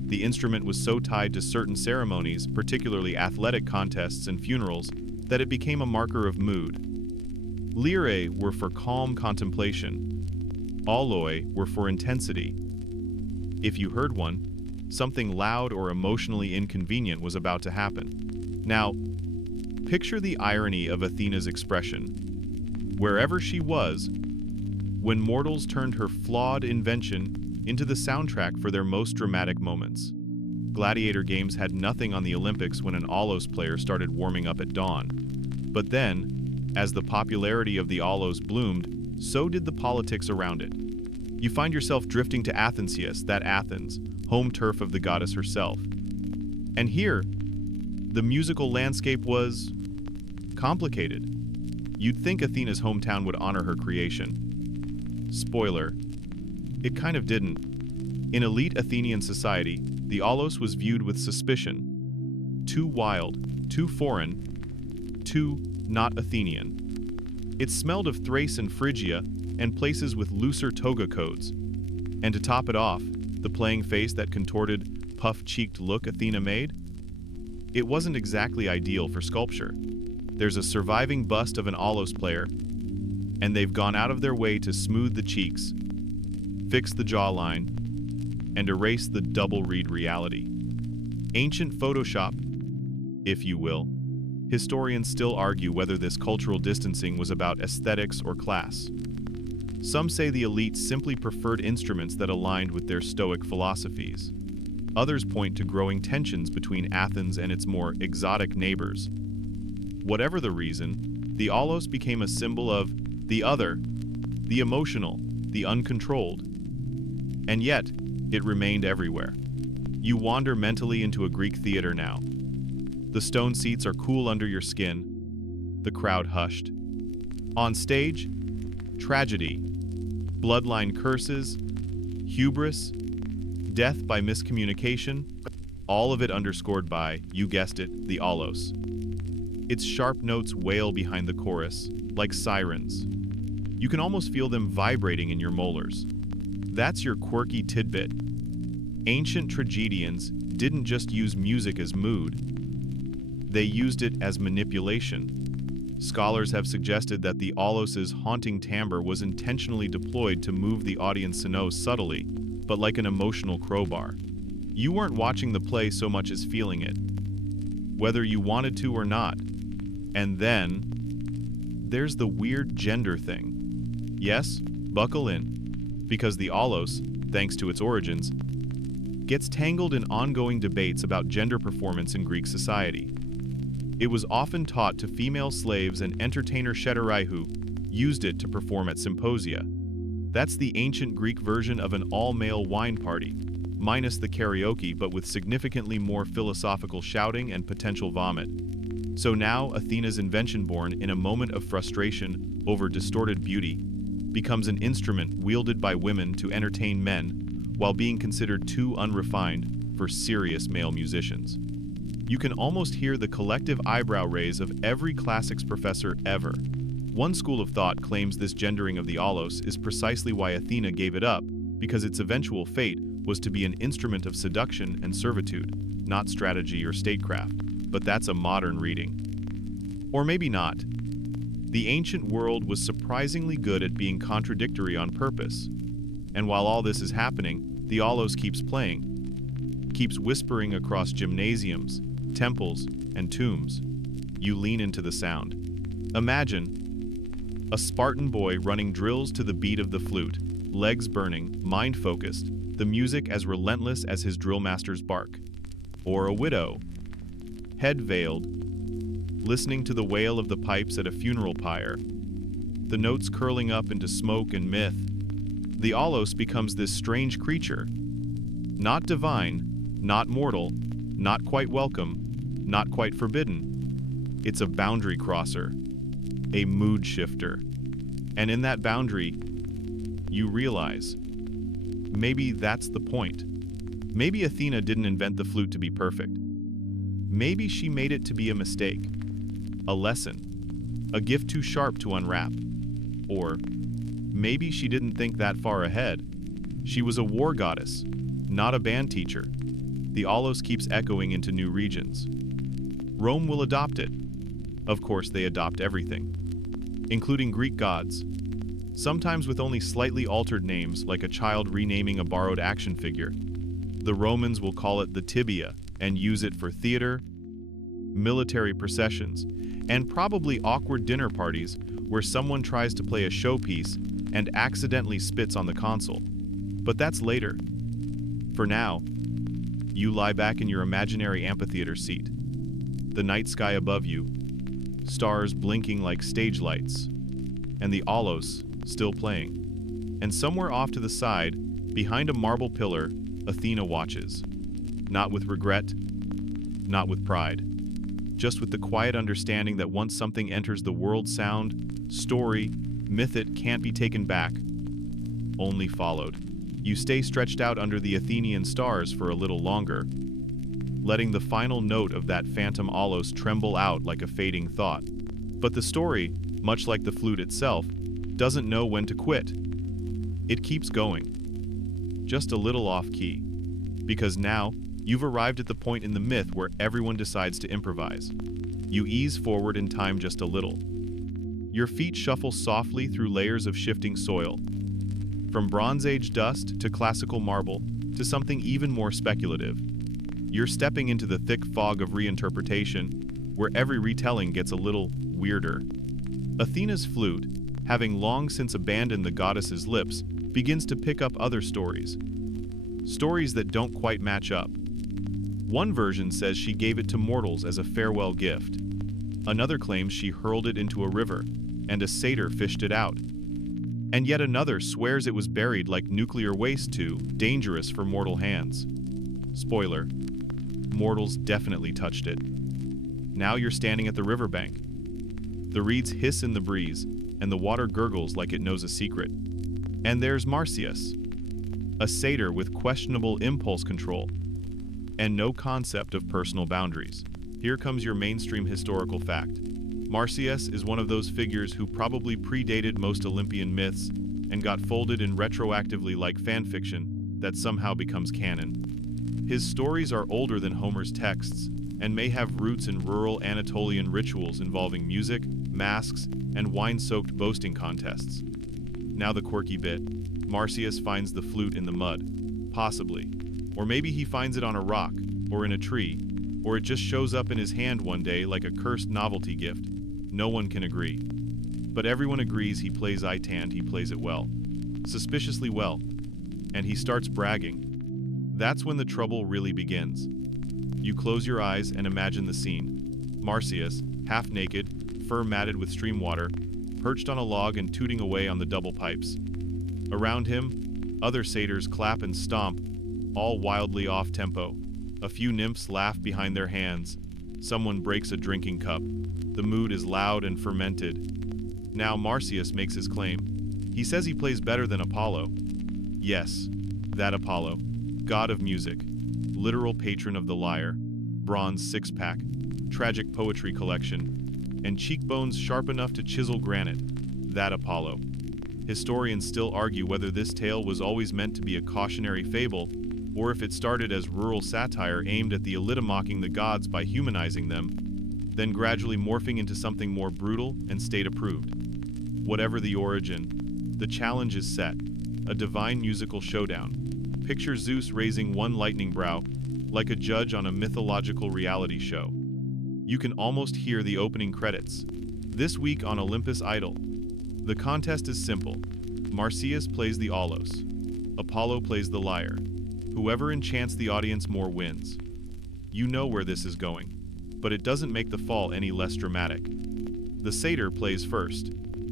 The instrument was so tied to certain ceremonies, particularly athletic contests and funerals, that it became a marker of mood. Lyrae were for calm contemplation. Auloi were for intensity. If you heard one, something loud or emotionally inconvenient was about to happen. Now, picture the irony of Athena's expression. Wherever she was, when mortals turned her flawed invention into the soundtrack for their most dramatic moments. Gladiator games had nothing on the Olympics when an aulos player started warming up at dawn. But then, as the popularity of the aulos bloomed, so did the politics around it. You find yourself drifting to Athensius, that Athens, home turf of the goddess herself. And here, the musical landscape was complicated. You'd think Athena's hometown would honor her creation. Spoiler, it kind of didn't. In elite Athenian society, the aulos was viewed with suspicion. Too wild, too foreign, too not Athenian. It smelled of Thrace and Phrygia and places with looser toga codes. And to top it off, the playing face that contorted, puff-cheeked look Athena made? It wasn't exactly ideal for sculpture. There's a surviving bust of an aulos player, and they've gone out of their way to smooth the cheeks, fix the jawline, and erase the double-read reality. Ancient Photoshop, if you will. historians still argue whether this cultural distancing was about aesthetics or class. Some say the elites simply preferred instruments that aligned with their Stoic philosophies. Others point to growing tensions between Athens and its more exotic neighbors. Whatever the reason, the aulos became a symbol of the other, the emotional, the uncontrolled. And yet, it remained everywhere. You wander mentally into a Greek theater now. The stone seats are cool under your skin, the crowd hushed. On stage, tragedy, bloodline curses, hubris, death by miscommunication, all of it underscored by, you guessed it, the aulos. Its sharp notes wail behind the chorus, like sirens. You can almost feel them vibrating in your molars. That's your quirky tidbit. Ancient tragedians didn't just use music as mood. They used it as manipulation. Scholars have suggested that the aulos' haunting timbre was intentionally deployed to move the audience to know subtly, but like an emotional crowbar. You weren't watching the play so much as feeling it, whether you wanted to or not. And then, there's the weird gender thing. Yes, buckle in, because the aulos, thanks to its origins, gets tangled in ongoing debates about gender performance in Greek society. It was often taught to female slaves, and entertainer Shetaraihu used it to perform at symposia. That's the ancient Greek version of an all-male wine party, minus the karaoke but with significantly more philosophical shouting and potential vomit. So now Athena's invention, born in a moment of frustration over distorted beauty, becomes an instrument wielded by women to entertain men while being considered too unrefined for serious male musicians. You can almost hear the collective eyebrow raise of every classics professor ever. One school of thought claims this gendering of the aulos is precisely why Athena gave it up, because its eventual fate was to be an instrument of seduction and servitude, not strategy or statecraft. But that's a modern reading. Or maybe not. The ancient world was surprisingly good at being contradictory on purpose. And while all this is happening, the aulos keeps playing, keeps whispering across gymnasiums, temples, and tombs. You lean into the sound. Imagine a Spartan boy running drills to the beat of the flute, legs burning, mind focused, the music as relentless as his drill master's bark. Or a widow, head veiled, listening to the wail of the pipes at a funeral pyre, the notes curling up into smoke and myth. The aulos becomes this strange creature, not divine, not mortal, not quite welcome, not quite forbidden. It's a boundary crosser, a mood shifter. And in that boundary, you realize, maybe that's the point. Maybe Athena didn't invent the flute to be perfect. Maybe she made it to be a mistake, a lesson, a gift too sharp to unwrap. Or maybe she didn't think that far ahead. She was a war goddess, not a band teacher. The aulos keeps echoing into new regions. Rome will adopt it. Of course, they adopt everything, including Greek gods, sometimes with only slightly altered names, like a child renaming a borrowed action figure. The Romans will call it the tibia and use it for theater, military processions, and probably awkward dinner parties where someone tries to play a showpiece and accidentally spits on the console. But that's later. For now, you lie back in your imaginary amphitheater seat. The night sky above you, stars blinking like stage lights, and the aulos still playing. And somewhere off to the side, behind a marble pillar, Athena watches. Not with regret, not with pride, just with the quiet understanding that once something enters the world, sound, story, myth, it can't be taken back, only followed. You stay stretched out under the Athenian stars for a little longer, letting the final note of that phantom aulos tremble out like a fading thought. But the story, much like the flute itself, doesn't know when to quit. It keeps going, just a little off-key, because now you've arrived at the point in the myth where everyone decides to improvise. You ease forward in time just a little. Your feet shuffle softly through layers of shifting soil, from Bronze Age dust to classical marble to something even more speculative. You're stepping into the thick fog of reinterpretation, where every retelling gets a little weirder. Athena's flute, having long since abandoned the goddess's lips, begins to pick up other stories. Stories that don't quite match up. One version says she gave it to mortals as a farewell gift. Another claims she hurled it into a river, and a satyr fished it out. And yet another swears it was buried like nuclear waste too dangerous for mortal hands. Spoiler: mortals definitely touched it. Now you're standing at the riverbank. The reeds hiss in the breeze, and the water gurgles like it knows a secret. And there's Marsyas, a satyr with questionable impulse control, and no concept of personal boundaries. Here comes your mainstream historical fact. Marsyas is one of those figures who probably predated most Olympian myths and got folded in retroactively like fanfiction that somehow becomes canon. His stories are older than Homer's texts and may have roots in rural Anatolian rituals involving music, masks, and wine-soaked boasting contests. Now the quirky bit. Marsyas finds the flute in the mud. Possibly. Or maybe he finds it on a rock, or in a tree, or it just shows up in his hand one day like a cursed novelty gift. No one can agree. But everyone agrees he plays Itand, he plays it well. Suspiciously well. And he starts bragging. That's when the trouble really begins. You close your eyes and imagine the scene. Marsyas, half naked, fur matted with stream water, perched on a log and tooting away on the double pipes. Around him, other satyrs clap and stomp, all wildly off-tempo. A few nymphs laugh behind their hands. Someone breaks a drinking cup. The mood is loud and fermented. Now Marsyas makes his claim. He says he plays better than Apollo. Yes, that Apollo, god of music, literal patron of the lyre, bronze six-pack, tragic poetry collection, and cheekbones sharp enough to chisel granite. That Apollo. Historians still argue whether this tale was always meant to be a cautionary fable, or if it started as rural satire aimed at the elite mocking the gods by humanizing them, then gradually morphing into something more brutal and state-approved. Whatever the origin, the challenge is set, a divine musical showdown. Picture Zeus raising one lightning brow, like a judge on a mythological reality show. You can almost hear the opening credits. This week on Olympus Idol. The contest is simple. Marsyas plays the aulos. Apollo plays the lyre. Whoever enchants the audience more wins. You know where this is going, but it doesn't make the fall any less dramatic. The satyr plays first.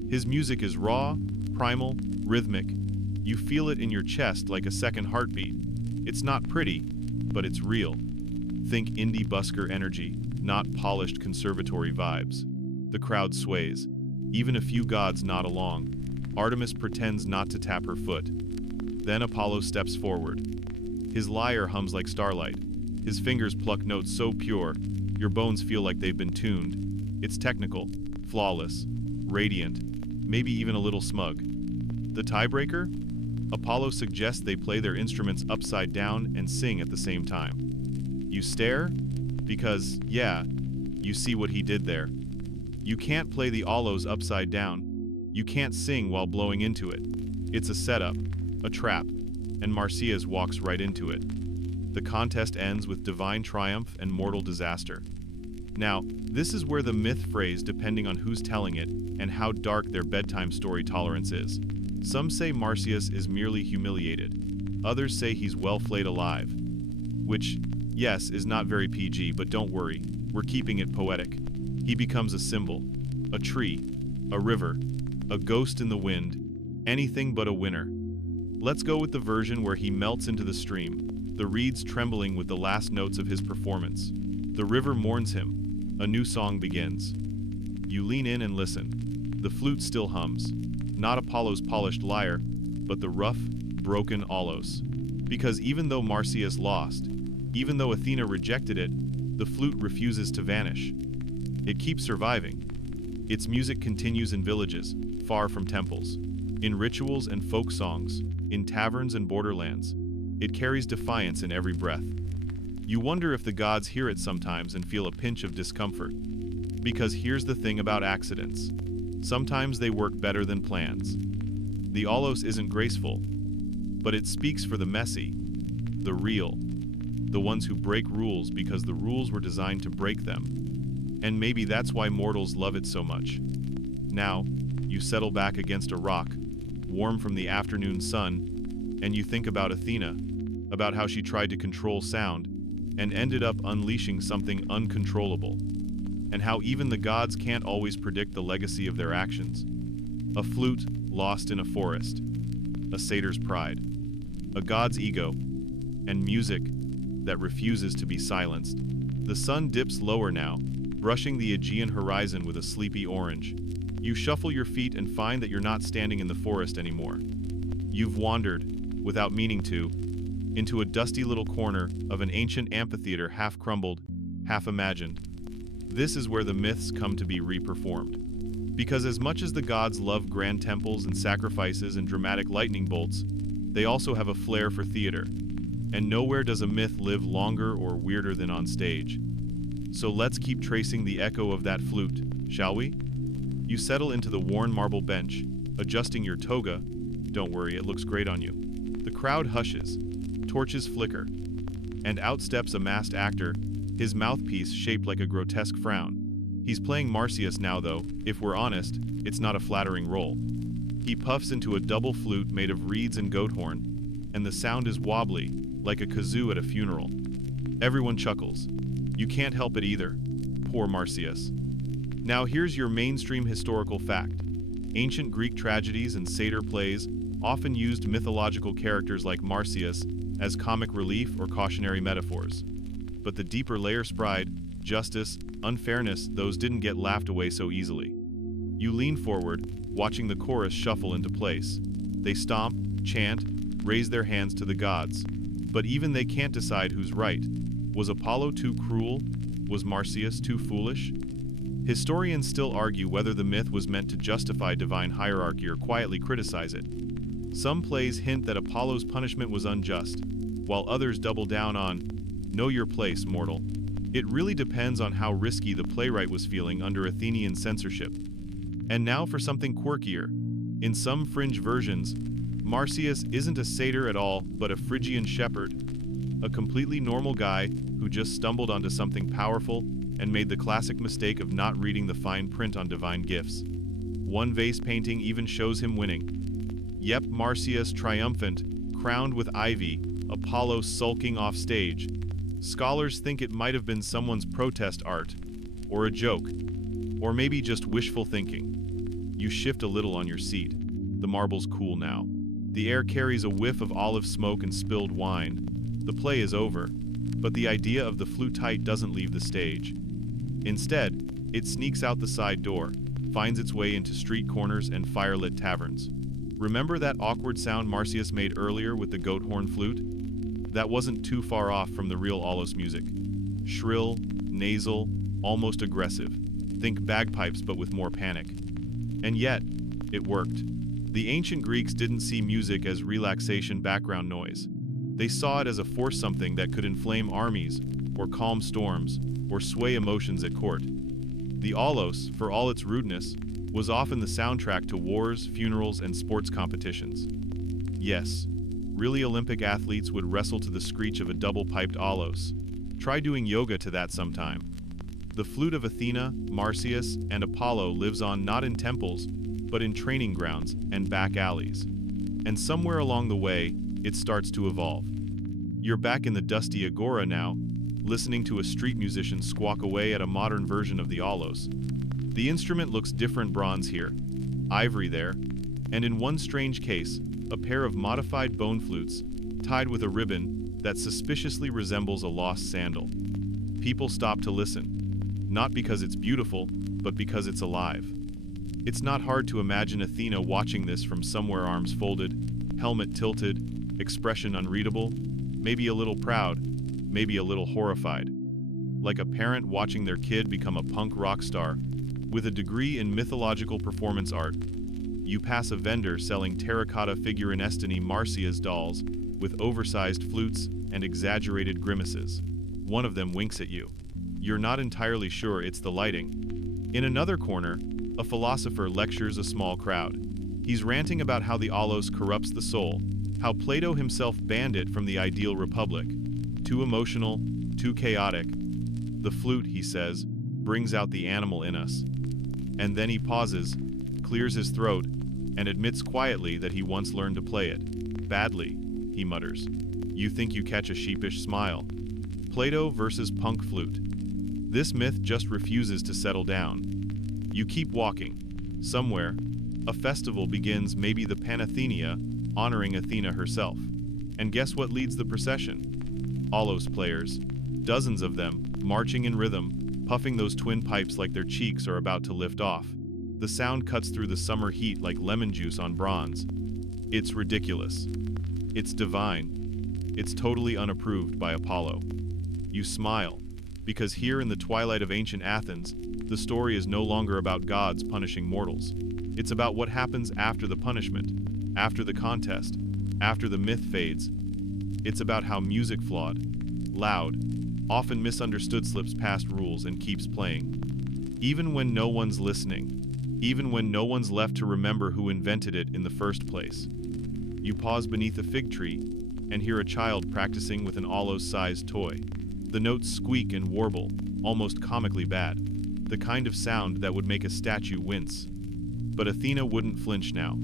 His music is raw, primal, rhythmic. You feel it in your chest like a second heartbeat. It's not pretty, but it's real. Think indie busker energy, not polished conservatory vibes. The crowd sways. Even a few gods nod along. Artemis pretends not to tap her foot. Then Apollo steps forward. His lyre hums like starlight. His fingers pluck notes so pure, your bones feel like they've been tuned. It's technical, flawless, radiant, maybe even a little smug. The tiebreaker? Apollo suggests they play their instruments upside down and sing at the same time. You stare? Because, yeah, you see what he did there. You can't play the aulos upside down. You can't sing while blowing into it. It's a setup, a trap, and Marsyas walks right into it. The contest ends with divine triumph and mortal disaster. Now, this is where the myth phrase depending on who's telling it and how dark their bedtime story tolerance is. Some say Marsyas is merely humiliated. Others say he's well flayed alive. Which, yes, is not very PG, but don't worry, we're keeping it poetic. He becomes a symbol, a tree, a river, a ghost in the wind, anything but a winner. Let's go with the version where he melts into the stream, the reeds trembling with the last notes of his performance. The river mourns him. A new song begins. You lean in and listen. The flute still hums. Not Apollo's polished lyre, but the rough, broken aulos. Because even though Marsyas lost, even though Athena rejected it, the flute refuses to vanish. It keeps surviving. Its music continues in villages, far from temples, in rituals and folk songs, in taverns and borderlands. It carries defiance in every breath. You wonder if the gods hear it sometimes and feel a pinch of discomfort. Because here's the thing about accidents. Sometimes they work better than plans. The aulos isn't graceful, but it speaks for the messy, the real, the ones who break rules because the rules were designed to break them. And maybe that's why mortals love it so much. Now, you settle back against a rock, warm from the afternoon sun, and you think about Athena, about how she tried to control sound, and ended up unleashing something uncontrollable, and how even the gods can't always predict the legacy of their actions. A flute lost in a forest, a satyr's pride, a god's ego, and music that refuses to be silenced. The sun dips lower now, brushing the Aegean horizon with a sleepy orange. You shuffle your feet and find that you're not standing in the forest anymore. You've wandered, without meaning to, into a dusty little corner of an ancient amphitheater, half crumbled, half imagined. This is where the myths come to be reperformed. Because as much as the gods love grand temples and sacrifices and dramatic lightning bolts, they also have a flair for theater. And nowhere does a myth live longer or weirder than on stage. So let's keep tracing the echo of that flute, shall we? You settle into the worn marble bench, adjusting your toga. Don't worry, it looks great on you. The crowd hushes, torches flicker, and out steps a masked actor, his mouthpiece shaped like a grotesque frown. He's playing Marsyas now, though, if we're honest, it's not a flattering role. He puffs into a double flute made of reeds and goat horn, and the sound is wobbly, like a kazoo at a funeral. Everyone chuckles. You can't help it either. Poor Marsyas. Now here's your mainstream historical fact. Ancient Greek tragedies and satyr plays often used mythological characters like Marsyas as comic relief or cautionary metaphors. But the deeper layers, pride, justice, unfairness, those didn't get laughed away so easily. You lean forward, watching the chorus shuffle into place. They stomp, chant, raise their hands to the gods. But even they can't decide who's right. Was Apollo too cruel? Was Marsyas too foolish? Historians still argue whether the myth was meant to justify divine hierarchy or quietly criticize it. Some plays hint that Apollo's punishment was unjust, while others double down on, know your place, mortal. It really depends on how risky the playwright was feeling under Athenian censorship. And now for something quirkier. In some fringe versions, Marsyas isn't a satyr at all, but a Phrygian shepherd. A completely normal guy who just stumbled onto something powerful and made the classic mistake of not reading the fine print on divine gifts. One vase painting even shows him winning. Yep, Marsyas triumphant, crowned with ivy, Apollo sulking off stage. Scholars think it might have been someone's protest art, or a joke, or maybe just wishful thinking. You shift a little on your seat. The marble's cool now. The air carries a whiff of olive smoke and spilled wine. The play is over, but the idea of the flute doesn't leave the stage. Instead, it sneaks out the side door, finds its way into street corners and firelit taverns. Remember that awkward sound Marsyas made earlier with the goat horn flute? That wasn't too far off from the real Alos music. Shrill, nasal, almost aggressive. Think bagpipes but with more panic. And yet, it worked. The ancient Greeks didn't see music as relaxation background noise. They saw it as a force, something that could inflame armies, or calm storms, or sway emotions at court. The Alos, for all its rudeness, was often the soundtrack to wars, funerals, and sports competitions. Yes, really Olympic athletes would wrestle to the screech of a double-piped Alos. Try doing yoga to that sometime. The flute of Athena, Marsyas, and Apollo lives on not in temples, but in training grounds and back alleys. And somewhere along the way, it starts to evolve. You're back in the dusty agora now, listening to a street musician squawk away at a modern version of the Alos. The instrument looks different, bronze here, ivory there, and in one strange case, a pair of modified bone flutes, tied with a ribbon that suspiciously resembles a lost sandal. People stop to listen, not because it's beautiful, but because it's alive. It's not hard to imagine Athena watching this from somewhere, arms folded, helmet tilted, expression unreadable, maybe a little proud, maybe a little horrified. Like a parent watching their kid become a punk rock star. With a degree in mythological performance art, you pass a vendor selling terracotta figurinestinni Marsyas dolls with oversized flutes and exaggerated grimaces. One of them winks at you. You're not entirely sure it's the lighting. In another corner, a philosopher lectures a small crowd. He's ranting about how the Alos corrupts the soul, how Plato himself banned it from the ideal republic. Too emotional, too chaotic. The flute, he says, brings out the animal in us. And then he pauses, clears his throat, and admits quietly that he once learned to play it. Badly, he mutters. You think you catch a sheepish smile. Plato versus punk flute. This myth just refuses to settle down. You keep walking. Somewhere, a festival begins, maybe the Panathenaea, honoring Athena herself. And guess what leads the procession? Olos players. Dozens of them, marching in rhythm, puffing those twin pipes like their cheeks are about to lift off. The sound cuts through the summer heat like lemon juice on bronze. It's ridiculous. It's divine. It's totally unapproved by Apollo. You smile, because here in the twilight of ancient Athens, the story is no longer about gods punishing mortals. It's about what happens after the punishment, after the contest, after the myth fades. It's about how music, flawed, loud, often misunderstood, slips past rules and keeps playing. Even when no one's listening, even when no one's left to remember who invented it in the first place. You pause beneath a fig tree and hear a child practicing with an Olos-sized toy. The notes squeak and warble, almost comically bad, the kind of sound that would make a statue wince. But Athena wouldn't flinch now.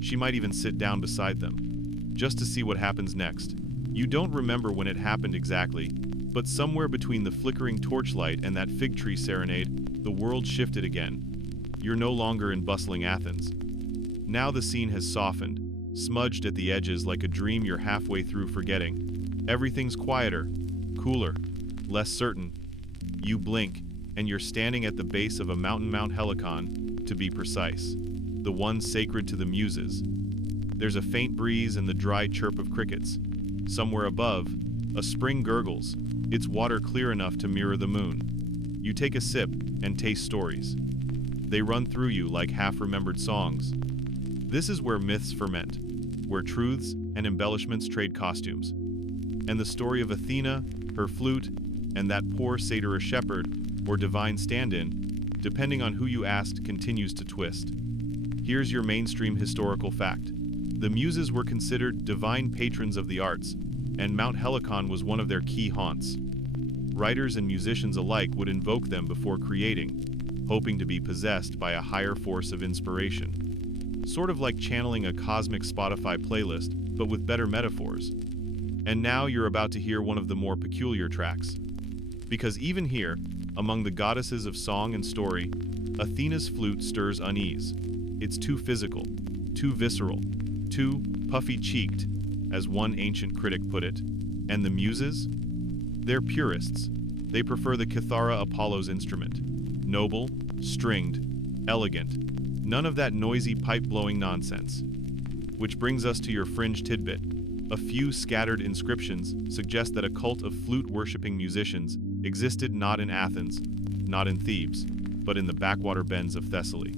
She might even sit down beside them, just to see what happens next. You don't remember when it happened exactly, but somewhere between the flickering torchlight and that fig tree serenade, the world shifted again. You're no longer in bustling Athens. Now the scene has softened, smudged at the edges like a dream you're halfway through forgetting. Everything's quieter, cooler, less certain. You blink, and you're standing at the base of a mountain, Mount Helicon, to be precise. The one sacred to the muses. There's a faint breeze and the dry chirp of crickets. Somewhere above, a spring gurgles, its water clear enough to mirror the moon. You take a sip and taste stories. They run through you like half-remembered songs. This is where myths ferment, where truths and embellishments trade costumes. And the story of Athena, her flute, and that poor satyr shepherd, or divine stand-in, depending on who you asked, continues to twist. Here's your mainstream historical fact. The muses were considered divine patrons of the arts, and Mount Helicon was one of their key haunts. Writers and musicians alike would invoke them before creating, hoping to be possessed by a higher force of inspiration. Sort of like channeling a cosmic Spotify playlist, but with better metaphors. And now you're about to hear one of the more peculiar tracks. Because even here, among the goddesses of song and story, Athena's flute stirs unease. It's too physical, too visceral, too puffy-cheeked, as one ancient critic put it. And the muses? They're purists. They prefer the kithara, Apollo's instrument. Noble, stringed, elegant. None of that noisy pipe-blowing nonsense. Which brings us to your fringe tidbit. A few scattered inscriptions suggest that a cult of flute-worshipping musicians existed not in Athens, not in Thebes, but in the backwater bends of Thessaly.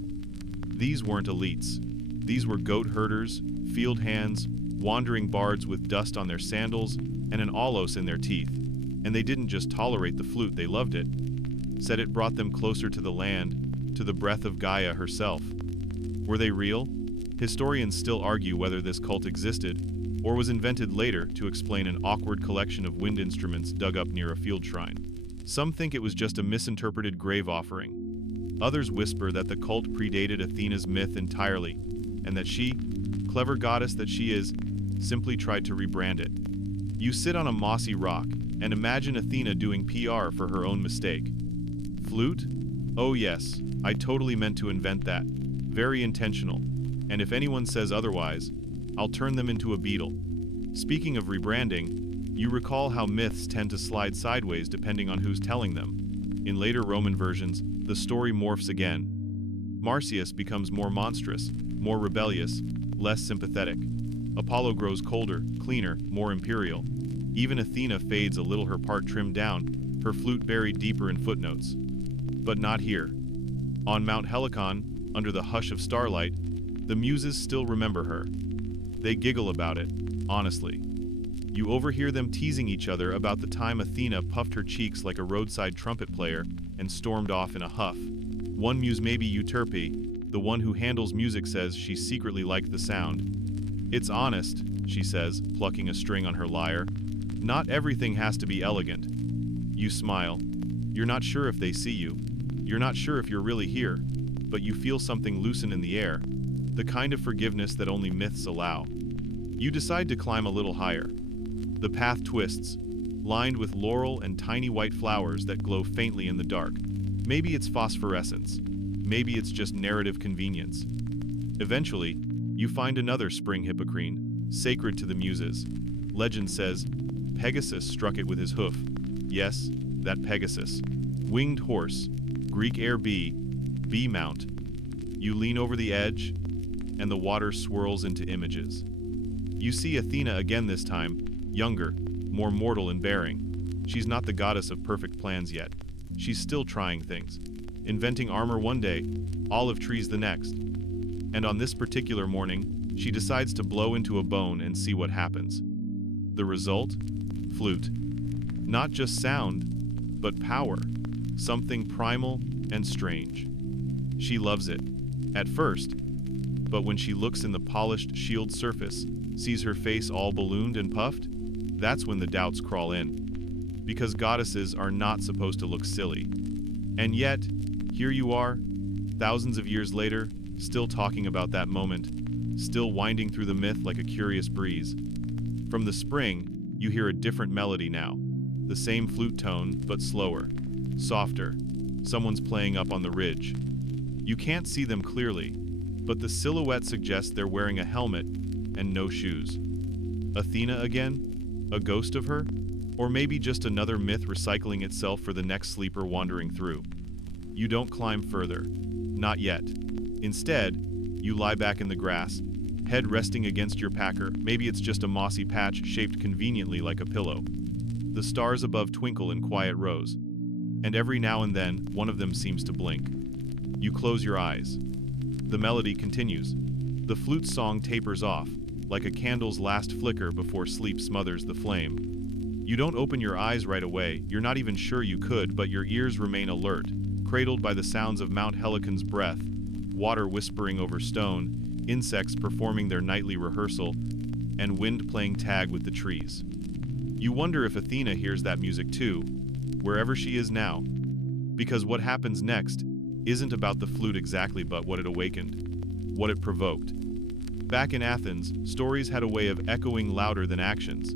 These weren't elites. These were goat herders, field hands, wandering bards with dust on their sandals and an olos in their teeth. And they didn't just tolerate the flute, they loved it. Said it brought them closer to the land, to the breath of Gaia herself. Were they real? Historians still argue whether this cult existed, or was invented later to explain an awkward collection of wind instruments dug up near a field shrine. Some think it was just a misinterpreted grave offering. Others whisper that the cult predated Athena's myth entirely, and that she, clever goddess that she is, simply tried to rebrand it. You sit on a mossy rock and imagine Athena doing PR for her own mistake. Flute? Oh yes, I totally meant to invent that. Very intentional. And if anyone says otherwise, I'll turn them into a beetle. Speaking of rebranding, you recall how myths tend to slide sideways depending on who's telling them. In later Roman versions, the story morphs again. Marsyas becomes more monstrous, more rebellious, less sympathetic. Apollo grows colder, cleaner, more imperial. Even Athena fades a little, her part trimmed down, her flute buried deeper in footnotes. But not here. On Mount Helicon, under the hush of starlight, the muses still remember her. They giggle about it, honestly. You overhear them teasing each other about the time Athena puffed her cheeks like a roadside trumpet player and stormed off in a huff. One muse, maybe Euterpe, the one who handles music, says she secretly liked the sound. It's honest, she says, plucking a string on her lyre. Not everything has to be elegant. You smile. You're not sure if they see you, You're not sure if you're really here, but you feel something loosen in the air, the kind of forgiveness that only myths allow. You decide to climb a little higher. The path twists, lined with laurel and tiny white flowers that glow faintly in the dark. Maybe it's phosphorescence. Maybe it's just narrative convenience. Eventually, you find another spring hippocrene, sacred to the muses. Legend says, Pegasus struck it with his hoof. Yes, that Pegasus. Winged horse, Greek air bee, bee mount. You lean over the edge, and the water swirls into images. You see Athena again this time, younger, more mortal in bearing. She's not the goddess of perfect plans yet. She's still trying things. Inventing armor one day, olive trees the next. And on this particular morning, she decides to blow into a bone and see what happens. The result? Flute. Not just sound, but power. Something primal and strange. She loves it, at first, but when she looks in the polished shield surface, sees her face all ballooned and puffed, that's when the doubts crawl in. Because goddesses are not supposed to look silly. And yet, here you are, thousands of years later, still talking about that moment, still winding through the myth like a curious breeze. From the spring, you hear a different melody now. The same flute tone, but slower, softer. Someone's playing up on the ridge. You can't see them clearly, but the silhouette suggests they're wearing a helmet and no shoes. Athena again? A ghost of her? Or maybe just another myth recycling itself for the next sleeper wandering through? You don't climb further. Not yet. Instead, you lie back in the grass, head resting against your packer. Maybe it's just a mossy patch shaped conveniently like a pillow. The stars above twinkle in quiet rows, and every now and then, one of them seems to blink. You close your eyes. The melody continues. The flute song tapers off, like a candle's last flicker before sleep smothers the flame. You don't open your eyes right away, you're not even sure you could, but your ears remain alert, cradled by the sounds of Mount Helicon's breath, water whispering over stone, insects performing their nightly rehearsal, and wind playing tag with the trees. You wonder if Athena hears that music too, wherever she is now. Because what happens next isn't about the flute exactly, but what it awakened, what it provoked. Back in Athens, stories had a way of echoing louder than actions.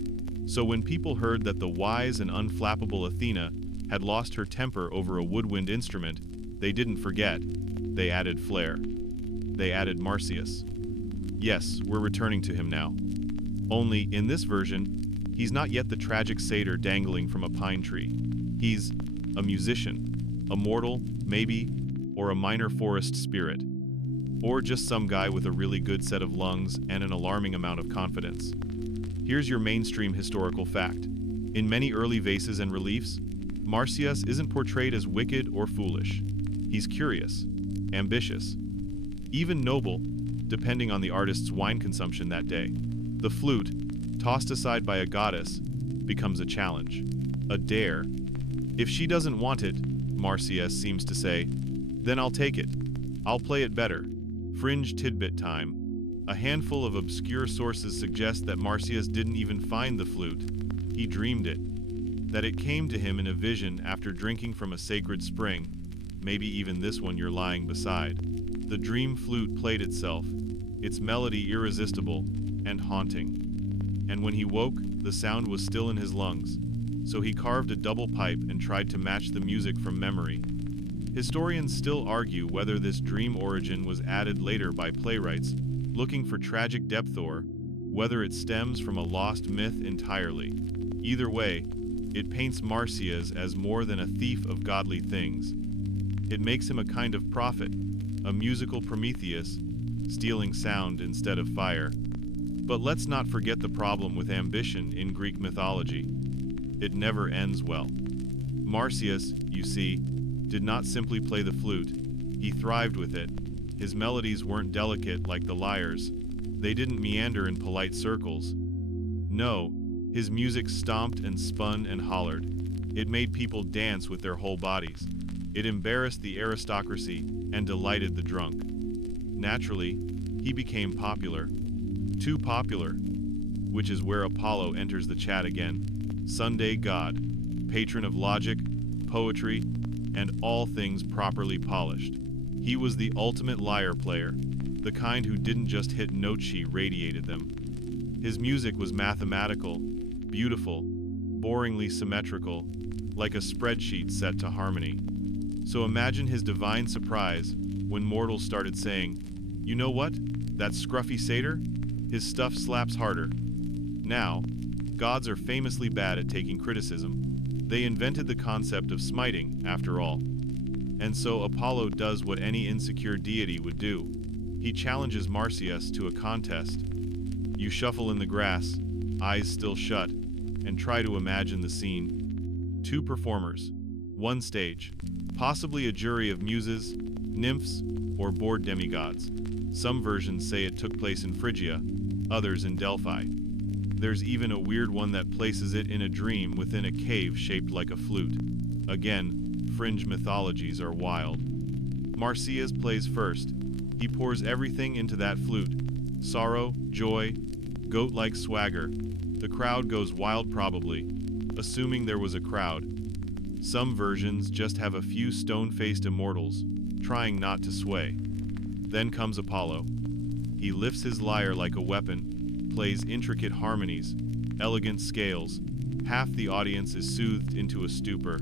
So when people heard that the wise and unflappable Athena had lost her temper over a woodwind instrument, they didn't forget. They added flair. They added Marsyas. Yes, we're returning to him now. Only, in this version, he's not yet the tragic satyr dangling from a pine tree. He's a musician, a mortal, maybe, or a minor forest spirit. Or just some guy with a really good set of lungs and an alarming amount of confidence. Here's your mainstream historical fact. In many early vases and reliefs, Marsyas isn't portrayed as wicked or foolish. He's curious, ambitious, even noble, depending on the artist's wine consumption that day. The flute, tossed aside by a goddess, becomes a challenge, a dare. If she doesn't want it, Marsyas seems to say, then I'll take it. I'll play it better. Fringe tidbit time. A handful of obscure sources suggest that Marsyas didn't even find the flute. He dreamed it. That it came to him in a vision after drinking from a sacred spring, maybe even this one you're lying beside. The dream flute played itself, its melody irresistible and haunting. And when he woke, the sound was still in his lungs, so he carved a double pipe and tried to match the music from memory. Historians still argue whether this dream origin was added later by playwrights looking for tragic depth or whether it stems from a lost myth entirely. Either way, it paints Marsyas as more than a thief of godly things. It makes him a kind of prophet, a musical Prometheus, stealing sound instead of fire. But let's not forget the problem with ambition in Greek mythology. It never ends well. Marsyas, you see, did not simply play the flute, he thrived with it. His melodies weren't delicate like the lyres. They didn't meander in polite circles. No, his music stomped and spun and hollered. It made people dance with their whole bodies. It embarrassed the aristocracy and delighted the drunk. Naturally, he became popular. Too popular, which is where Apollo enters the chat again. Sunday god, patron of logic, poetry, and all things properly polished. He was the ultimate lyre player, the kind who didn't just hit notes, she radiated them. His music was mathematical, beautiful, boringly symmetrical, like a spreadsheet set to harmony. So imagine his divine surprise when mortals started saying, "You know what? That scruffy satyr? His stuff slaps harder." Now, gods are famously bad at taking criticism. They invented the concept of smiting, after all. And so Apollo does what any insecure deity would do. He challenges Marsyas to a contest. You shuffle in the grass, eyes still shut, and try to imagine the scene. 2 performers, 1 stage, possibly a jury of muses, nymphs, or bored demigods. Some versions say it took place in Phrygia, others in Delphi. There's even a weird one that places it in a dream within a cave shaped like a flute. Again, fringe mythologies are wild. Marsyas plays first. He pours everything into that flute. Sorrow, joy, goat-like swagger. The crowd goes wild, probably, assuming there was a crowd. Some versions just have a few stone-faced immortals, trying not to sway. Then comes Apollo. He lifts his lyre like a weapon, plays intricate harmonies, elegant scales. Half the audience is soothed into a stupor.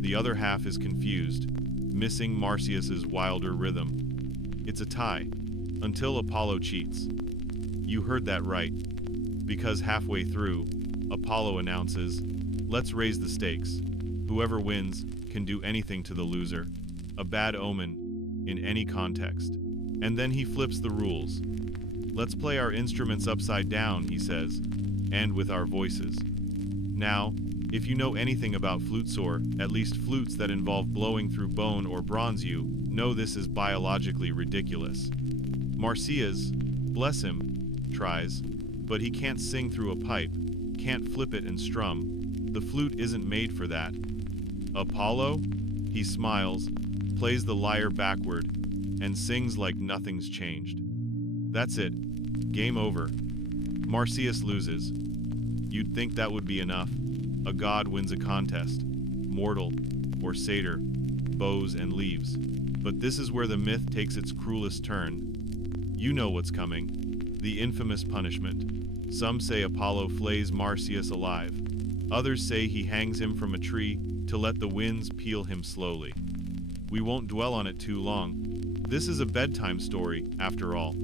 The other half is confused, missing Marsyas's wilder rhythm. It's a tie, until Apollo cheats. You heard that right, because halfway through, Apollo announces, "Let's raise the stakes. Whoever wins can do anything to the loser. A bad omen, in any context." And then he flips the rules. "Let's play our instruments upside down," he says, "and with our voices." Now, if you know anything about flutes, or at least flutes that involve blowing through bone or bronze, you know this is biologically ridiculous. Marsyas, bless him, tries, but he can't sing through a pipe, can't flip it and strum. The flute isn't made for that. Apollo? He smiles, plays the lyre backward, and sings like nothing's changed. That's it. Game over. Marsyas loses. You'd think that would be enough. A god wins a contest. Mortal, or satyr, bows and leaves. But this is where the myth takes its cruelest turn. You know what's coming. The infamous punishment. Some say Apollo flays Marsyas alive. Others say he hangs him from a tree to let the winds peel him slowly. We won't dwell on it too long. This is a bedtime story, after all.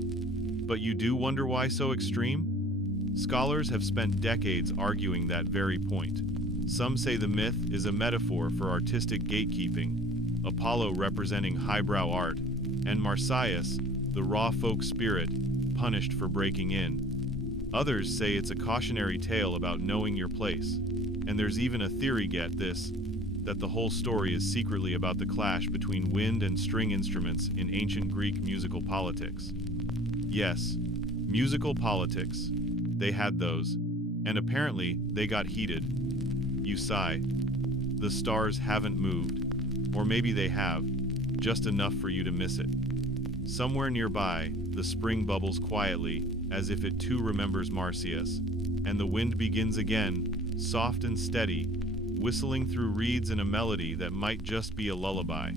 But you do wonder why so extreme? Scholars have spent decades arguing that very point. Some say the myth is a metaphor for artistic gatekeeping, Apollo representing highbrow art, and Marsyas, the raw folk spirit, punished for breaking in. Others say it's a cautionary tale about knowing your place. And there's even a theory, get this, that the whole story is secretly about the clash between wind and string instruments in ancient Greek musical politics. Yes, musical politics. They had those. And apparently, they got heated. You sigh. The stars haven't moved. Or maybe they have, just enough for you to miss it. Somewhere nearby, the spring bubbles quietly, as if it too remembers Marsyas. And the wind begins again, soft and steady, whistling through reeds in a melody that might just be a lullaby.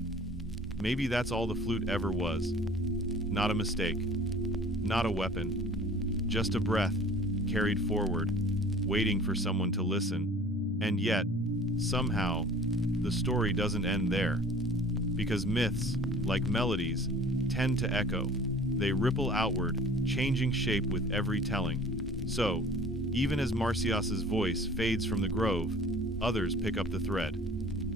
Maybe that's all the flute ever was. Not a mistake. Not a weapon. Just a breath, carried forward, waiting for someone to listen. And yet, somehow, the story doesn't end there. Because myths, like melodies, tend to echo. They ripple outward, changing shape with every telling. So, even as Marsyas's voice fades from the grove, others pick up the thread.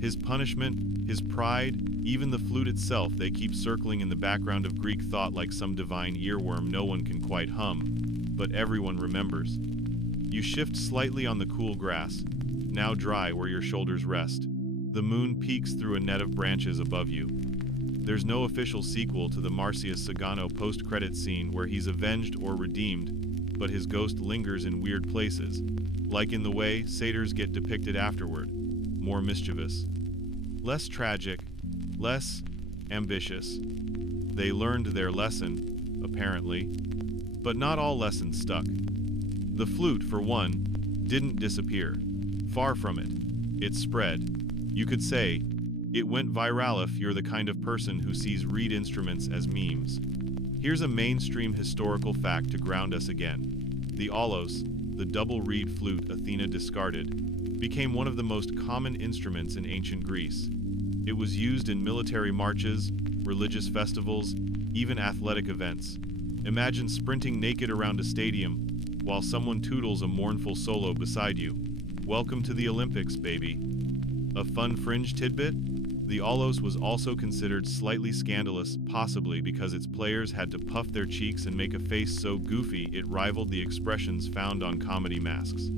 His punishment, his pride, even the flute itself, they keep circling in the background of Greek thought like some divine earworm no one can quite hum, but everyone remembers. You shift slightly on the cool grass, now dry where your shoulders rest. The moon peeks through a net of branches above you. There's no official sequel to the Marsyas Sagano post-credit scene where he's avenged or redeemed, but his ghost lingers in weird places, like in the way satyrs get depicted afterward, more mischievous. Less tragic, less ambitious. They learned their lesson, apparently, but not all lessons stuck. The flute, for one, didn't disappear. Far from it. It spread. You could say, It went viral if you're the kind of person who sees reed instruments as memes. Here's a mainstream historical fact to ground us again. The aulos, the double reed flute Athena discarded, became one of the most common instruments in ancient Greece. It was used in military marches, religious festivals, even athletic events. Imagine sprinting naked around a stadium while someone tootles a mournful solo beside you. Welcome to the Olympics, baby. A fun fringe tidbit? The aulos was also considered slightly scandalous, possibly because its players had to puff their cheeks and make a face so goofy it rivaled the expressions found on comedy masks.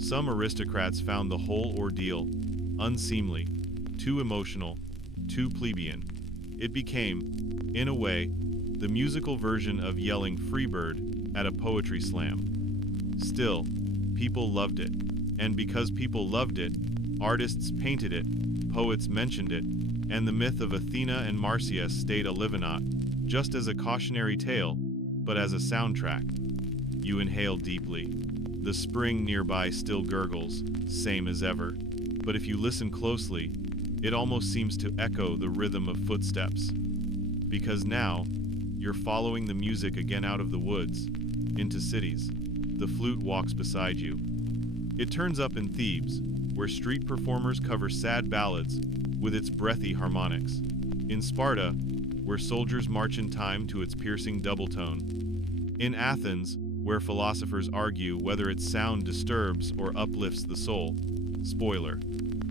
Some aristocrats found the whole ordeal unseemly, too emotional, too plebeian. It became, in a way, the musical version of yelling "Freebird" at a poetry slam. Still, people loved it. And because people loved it, artists painted it, poets mentioned it, and the myth of Athena and Marsyas stayed alive, not just as a cautionary tale, but as a soundtrack. You inhale deeply. The spring nearby still gurgles, same as ever. But if you listen closely, it almost seems to echo the rhythm of footsteps. Because now, you're following the music again out of the woods, into cities. The flute walks beside you. It turns up in Thebes, where street performers cover sad ballads with its breathy harmonics. In Sparta, where soldiers march in time to its piercing double tone. In Athens, where philosophers argue whether its sound disturbs or uplifts the soul. Spoiler: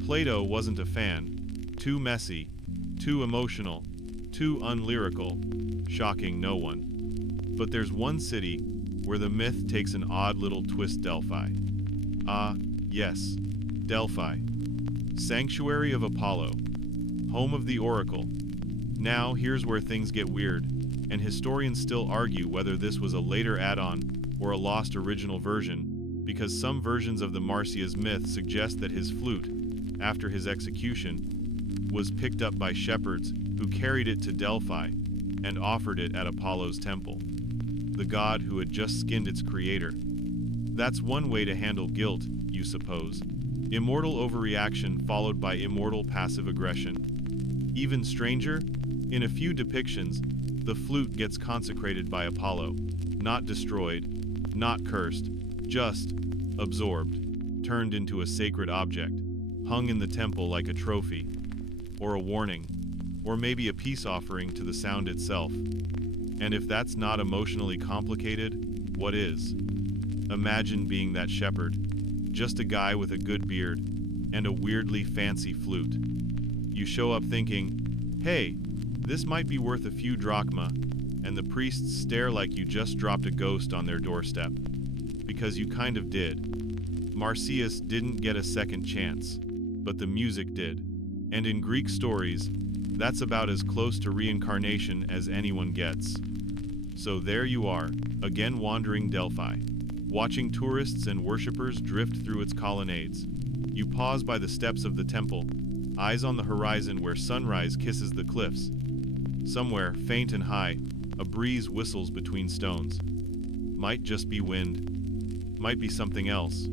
Plato wasn't a fan. Too messy, too emotional, too unlyrical, shocking no one. But there's one city where the myth takes an odd little twist: Delphi. Ah, yes, Delphi. Sanctuary of Apollo. Home of the oracle. Now, here's where things get weird, and historians still argue whether this was a later add-on or a lost original version, because some versions of the Marsyas myth suggest that his flute, after his execution, was picked up by shepherds who carried it to Delphi and offered it at Apollo's temple, the god who had just skinned its creator. That's one way to handle guilt, you suppose. Immortal overreaction followed by immortal passive aggression. Even stranger, in a few depictions, the flute gets consecrated by Apollo, not destroyed, not cursed, just absorbed, turned into a sacred object, hung in the temple like a trophy, or a warning, or maybe a peace offering to the sound itself. And if that's not emotionally complicated, what is? Imagine being that shepherd, just a guy with a good beard and a weirdly fancy flute. You show up thinking, hey, this might be worth a few drachma, and the priests stare like you just dropped a ghost on their doorstep. Because you kind of did. Marsyas didn't get a second chance, but the music did. And in Greek stories, that's about as close to reincarnation as anyone gets. So there you are, again wandering Delphi, watching tourists and worshippers drift through its colonnades. You pause by the steps of the temple, eyes on the horizon where sunrise kisses the cliffs. Somewhere, faint and high, a breeze whistles between stones. Might just be wind. Might be something else.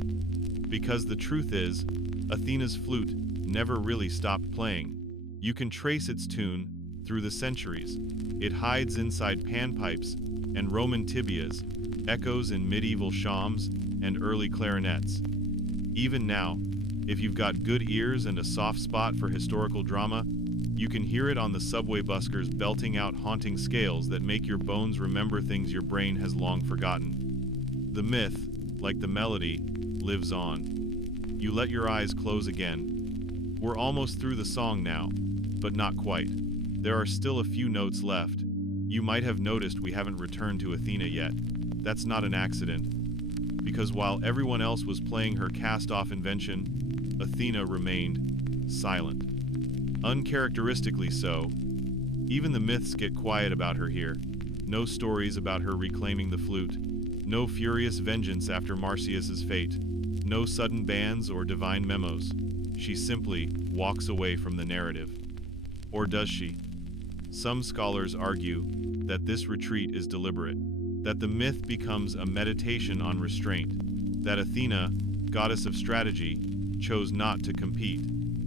Because the truth is, Athena's flute never really stopped playing. You can trace its tune through the centuries. It hides inside panpipes and Roman tibias, echoes in medieval shawms and early clarinets. Even now, if you've got good ears and a soft spot for historical drama, you can hear it on the subway buskers belting out haunting scales that make your bones remember things your brain has long forgotten. The myth, like the melody, lives on. You let your eyes close again. We're almost through the song now, but not quite. There are still a few notes left. You might have noticed we haven't returned to Athena yet. That's not an accident. Because while everyone else was playing her cast-off invention, Athena remained silent. Uncharacteristically so. Even the myths get quiet about her here. No stories about her reclaiming the flute. No furious vengeance after Marsyas's fate. No sudden bans or divine memos. She simply walks away from the narrative. Or does she? Some scholars argue that this retreat is deliberate, that the myth becomes a meditation on restraint, that Athena, goddess of strategy, chose not to compete.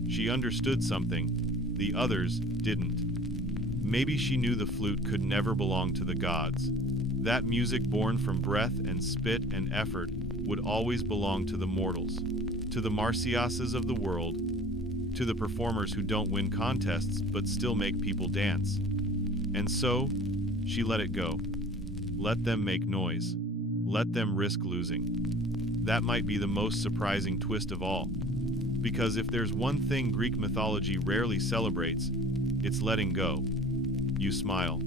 She understood something, The others didn't. Maybe she knew the flute could never belong to the gods. That music born from breath and spit and effort would always belong to the mortals, to the Marciases of the world, to the performers who don't win contests but still make people dance. And so, she let it go. Let them make noise. Let them risk losing. That might be the most surprising twist of all. Because if there's one thing Greek mythology rarely celebrates, it's letting go. You smile.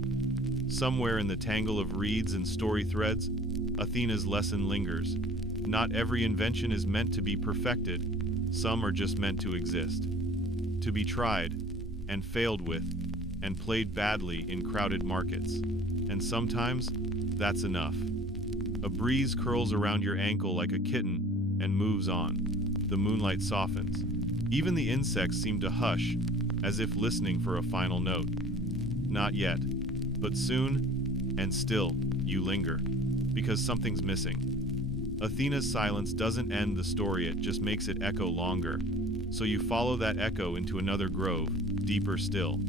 Somewhere in the tangle of reeds and story threads, Athena's lesson lingers. Not every invention is meant to be perfected. Some are just meant to exist. To be tried, and failed with, and played badly in crowded markets. And sometimes, that's enough. A breeze curls around your ankle like a kitten and moves on. The moonlight softens. Even the insects seem to hush, as if listening for a final note. Not yet, but soon, and still, you linger, because something's missing. Athena's silence doesn't end the story, it just makes it echo longer. So you follow that echo into another grove, deeper still.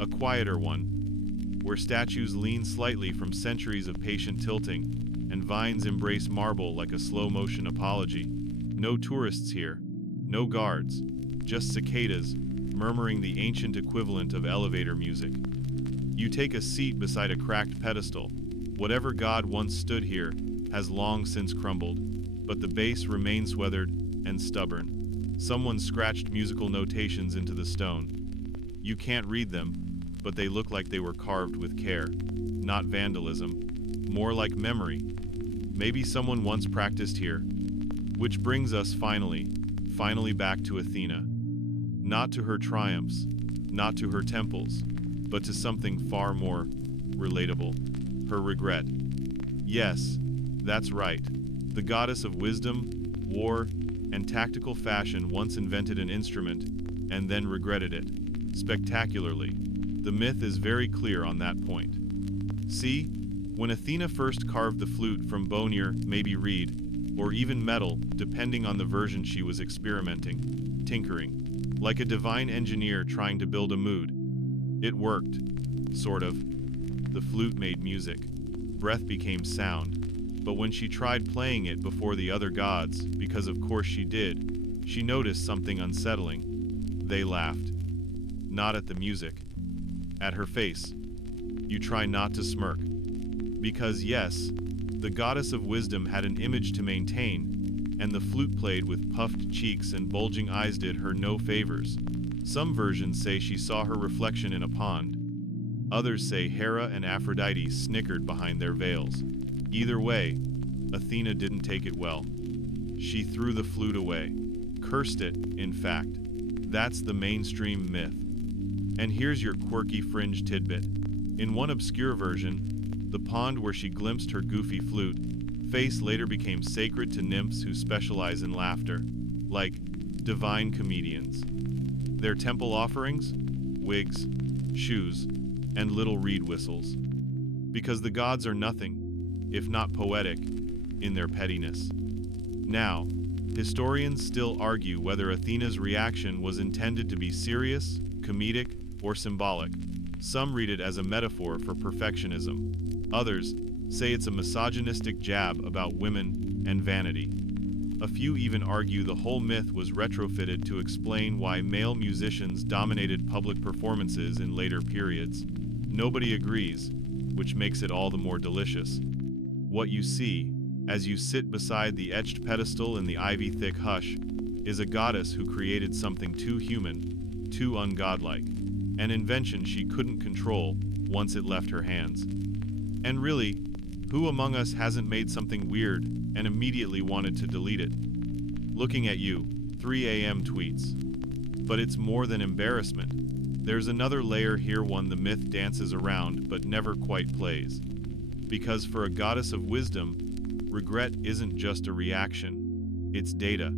A quieter one, where statues lean slightly from centuries of patient tilting, and vines embrace marble like a slow-motion apology. No tourists here, no guards, just cicadas, murmuring the ancient equivalent of elevator music. You take a seat beside a cracked pedestal. Whatever god once stood here has long since crumbled, but the base remains weathered and stubborn. Someone scratched musical notations into the stone. You can't read them, but they look like they were carved with care. Not vandalism, more like memory. Maybe someone once practiced here. Which brings us finally back to Athena. Not to her triumphs, not to her temples, but to something far more relatable. Her regret. Yes, that's right. The goddess of wisdom, war, and tactical fashion once invented an instrument, and then regretted it. Spectacularly. The myth is very clear on that point. See, when Athena first carved the flute from bonier, maybe reed, or even metal, depending on the version she was experimenting, tinkering, like a divine engineer trying to build a mood. It worked, sort of. The flute made music. Breath became sound. But when she tried playing it before the other gods, because of course she did, she noticed something unsettling. They laughed. Not at the music. At her face. You try not to smirk. Because yes, the goddess of wisdom had an image to maintain, and the flute played with puffed cheeks and bulging eyes did her no favors. Some versions say she saw her reflection in a pond. Others say Hera and Aphrodite snickered behind their veils. Either way, Athena didn't take it well. She threw the flute away. Cursed it, in fact. That's the mainstream myth. And here's your quirky fringe tidbit. In one obscure version, the pond where she glimpsed her goofy flute face later became sacred to nymphs who specialize in laughter, like divine comedians. Their temple offerings? Wigs, shoes, and little reed whistles. Because the gods are nothing, if not poetic, in their pettiness. Now, historians still argue whether Athena's reaction was intended to be serious, comedic, or symbolic. Some read it as a metaphor for perfectionism. Others say it's a misogynistic jab about women and vanity. A few even argue the whole myth was retrofitted to explain why male musicians dominated public performances in later periods. Nobody agrees, which makes it all the more delicious. What you see, as you sit beside the etched pedestal in the ivy-thick hush, is a goddess who created something too human, too ungodlike, an invention she couldn't control once it left her hands. And really, who among us hasn't made something weird and immediately wanted to delete it? Looking at you, 3 a.m. tweets. But it's more than embarrassment. There's another layer here, one the myth dances around but never quite plays. Because for a goddess of wisdom, regret isn't just a reaction, it's data.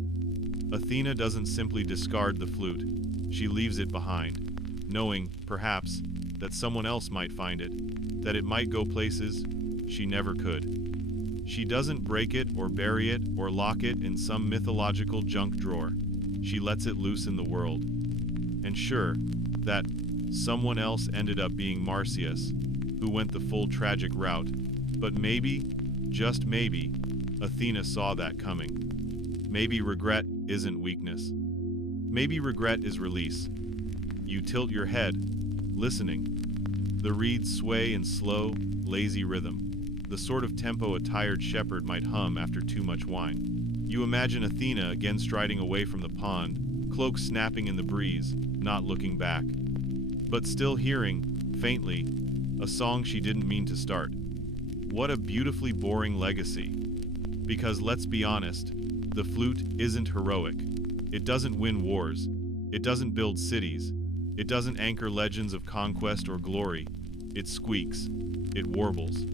Athena doesn't simply discard the flute, she leaves it behind, knowing, perhaps, that someone else might find it, that it might go places she never could. She doesn't break it or bury it or lock it in some mythological junk drawer. She lets it loose in the world. And sure, that someone else ended up being Marsyas, who went the full tragic route. But maybe, just maybe, Athena saw that coming. Maybe regret isn't weakness. Maybe regret is release. You tilt your head, listening. The reeds sway in slow, lazy rhythm, the sort of tempo a tired shepherd might hum after too much wine. You imagine Athena again striding away from the pond, cloak snapping in the breeze, not looking back. But still hearing, faintly, a song she didn't mean to start. What a beautifully boring legacy. Because let's be honest, the flute isn't heroic. It doesn't win wars. It doesn't build cities. It doesn't anchor legends of conquest or glory. It squeaks. It warbles.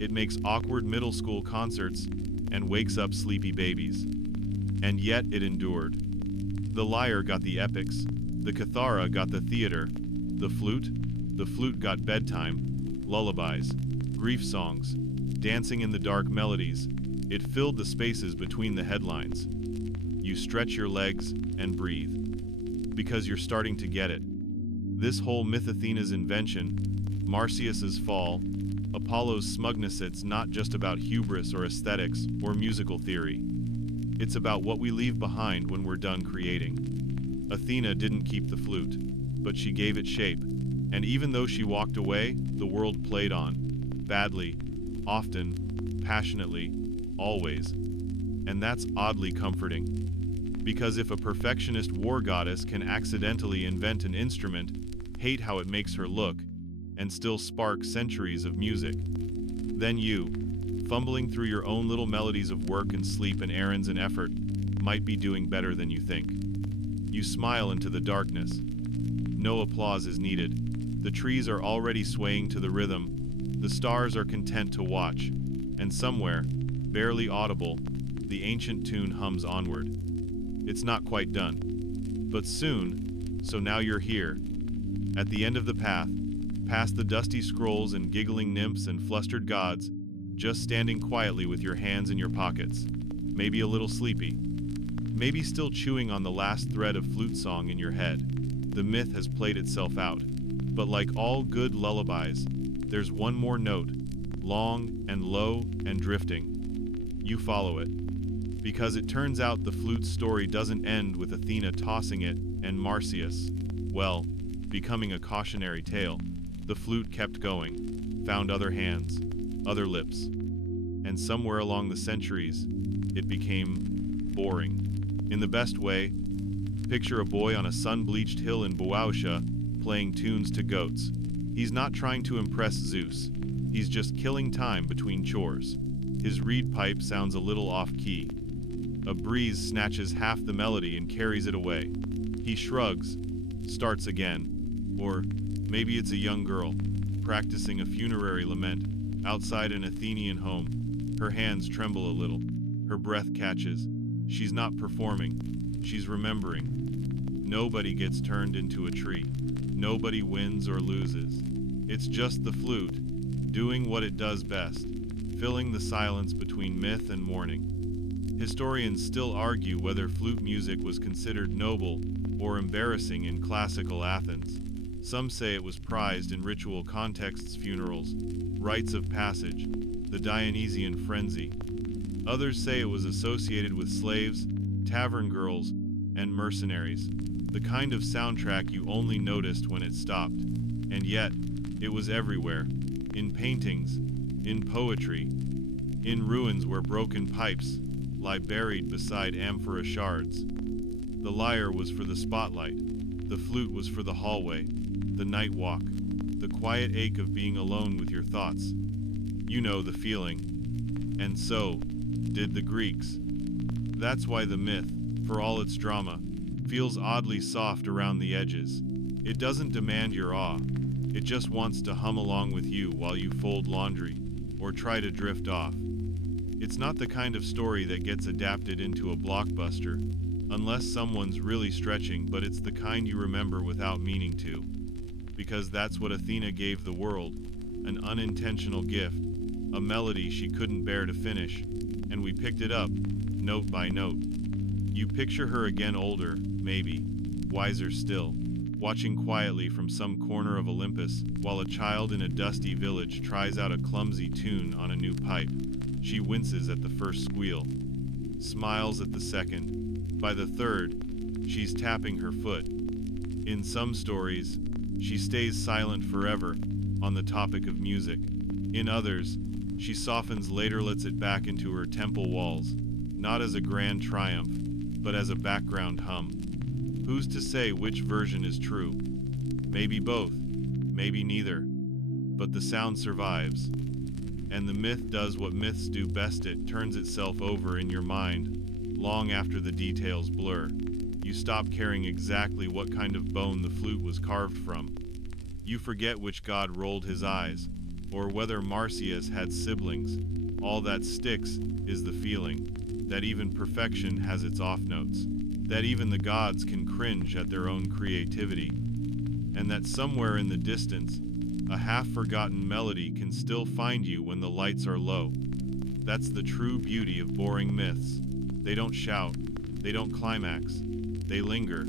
It makes awkward middle school concerts and wakes up sleepy babies. And yet it endured. The lyre got the epics. The kithara got the theater. The flute got bedtime, lullabies, grief songs, dancing in the dark melodies. It filled the spaces between the headlines. You stretch your legs and breathe. Because you're starting to get it. This whole myth Athena's invention, Marsyas's fall, Apollo's smugness, it's not just about hubris or aesthetics or musical theory. It's about what we leave behind when we're done creating. Athena didn't keep the flute, but she gave it shape. And even though she walked away, the world played on. Badly, often, passionately, always. And that's oddly comforting. Because if a perfectionist war goddess can accidentally invent an instrument, hate how it makes her look, and still spark centuries of music, then you, fumbling through your own little melodies of work and sleep and errands and effort, might be doing better than you think. You smile into the darkness. No applause is needed. The trees are already swaying to the rhythm. The stars are content to watch. And somewhere, barely audible, the ancient tune hums onward. It's not quite done. But soon, so now you're here. At the end of the path, past the dusty scrolls and giggling nymphs and flustered gods, just standing quietly with your hands in your pockets, maybe a little sleepy, maybe still chewing on the last thread of flute song in your head. The myth has played itself out. But like all good lullabies, there's one more note, long and low and drifting. You follow it. Because it turns out the flute's story doesn't end with Athena tossing it and Marsyas, well, becoming a cautionary tale. The flute kept going, found other hands, other lips. And somewhere along the centuries, it became boring. In the best way, picture a boy on a sun-bleached hill in Boaosha playing tunes to goats. He's not trying to impress Zeus. He's just killing time between chores. His reed pipe sounds a little off-key. A breeze snatches half the melody and carries it away. He shrugs, starts again. Or maybe it's a young girl, practicing a funerary lament, outside an Athenian home. Her hands tremble a little. Her breath catches. She's not performing. She's remembering. Nobody gets turned into a tree. Nobody wins or loses. It's just the flute, doing what it does best, filling the silence between myth and mourning. Historians still argue whether flute music was considered noble or embarrassing in classical Athens. Some say it was prized in ritual contexts, funerals, rites of passage, the Dionysian frenzy. Others say it was associated with slaves, tavern girls, and mercenaries, the kind of soundtrack you only noticed when it stopped. And yet, it was everywhere, in paintings, in poetry, in ruins where broken pipes lie buried beside amphora shards. The lyre was for the spotlight, the flute was for the hallway, the night walk, the quiet ache of being alone with your thoughts. You know the feeling. And so did the Greeks. That's why the myth, for all its drama, feels oddly soft around the edges. It doesn't demand your awe. It just wants to hum along with you while you fold laundry or try to drift off. It's not the kind of story that gets adapted into a blockbuster, unless someone's really stretching, but it's the kind you remember without meaning to. Because that's what Athena gave the world, an unintentional gift, a melody she couldn't bear to finish, and we picked it up, note by note. You picture her again older, maybe, wiser still, watching quietly from some corner of Olympus while a child in a dusty village tries out a clumsy tune on a new pipe. She winces at the first squeal, smiles at the second. By the third, she's tapping her foot. In some stories, she stays silent forever on the topic of music. In others, she softens, later lets it back into her temple walls, not as a grand triumph, but as a background hum. Who's to say which version is true? Maybe both, maybe neither. But the sound survives. And the myth does what myths do best: it turns itself over in your mind, long after the details blur. You stop caring exactly what kind of bone the flute was carved from. You forget which god rolled his eyes, or whether Marsyas had siblings. All that sticks is the feeling that even perfection has its off notes, that even the gods can cringe at their own creativity, and that somewhere in the distance, a half-forgotten melody can still find you when the lights are low. That's the true beauty of boring myths. They don't shout, they don't climax, they linger.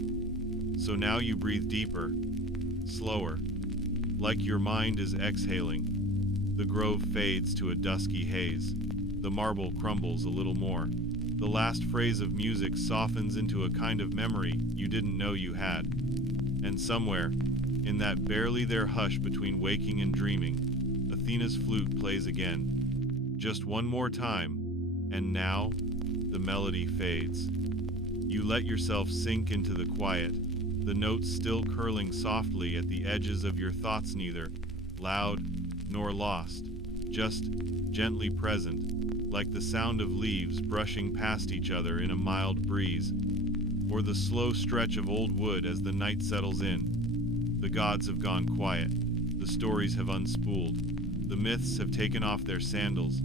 So now you breathe deeper, slower, like your mind is exhaling. The grove fades to a dusky haze. The marble crumbles a little more. The last phrase of music softens into a kind of memory you didn't know you had. And somewhere, in that barely there hush between waking and dreaming, Athena's flute plays again. Just one more time, and now, the melody fades. You let yourself sink into the quiet, the notes still curling softly at the edges of your thoughts, neither loud nor lost, just gently present, like the sound of leaves brushing past each other in a mild breeze, or the slow stretch of old wood as the night settles in. The gods have gone quiet, the stories have unspooled, the myths have taken off their sandals,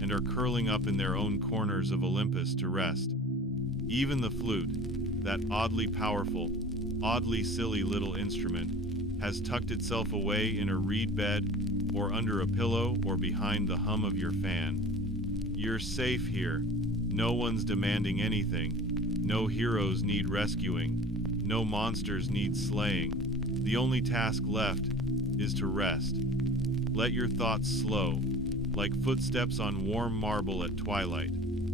and are curling up in their own corners of Olympus to rest. Even the flute, that oddly powerful, oddly silly little instrument, has tucked itself away in a reed bed, or under a pillow, or behind the hum of your fan. You're safe here. No one's demanding anything. No heroes need rescuing. No monsters need slaying. The only task left is to rest. Let your thoughts slow, like footsteps on warm marble at twilight.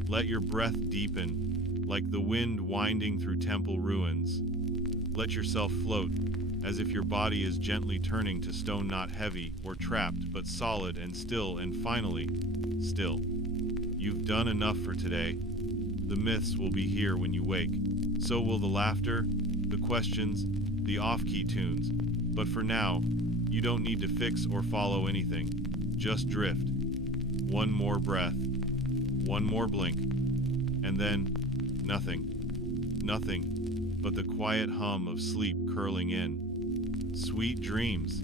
Let your breath deepen, like the wind winding through temple ruins. Let yourself float, as if your body is gently turning to stone, not heavy or trapped, but solid and still, and finally, still. You've done enough for today. The myths will be here when you wake. So will the laughter, the questions, the off-key tunes. But for now, you don't need to fix or follow anything. Just drift. One more breath. One more blink. And then, nothing. Nothing but the quiet hum of sleep curling in. Sweet dreams.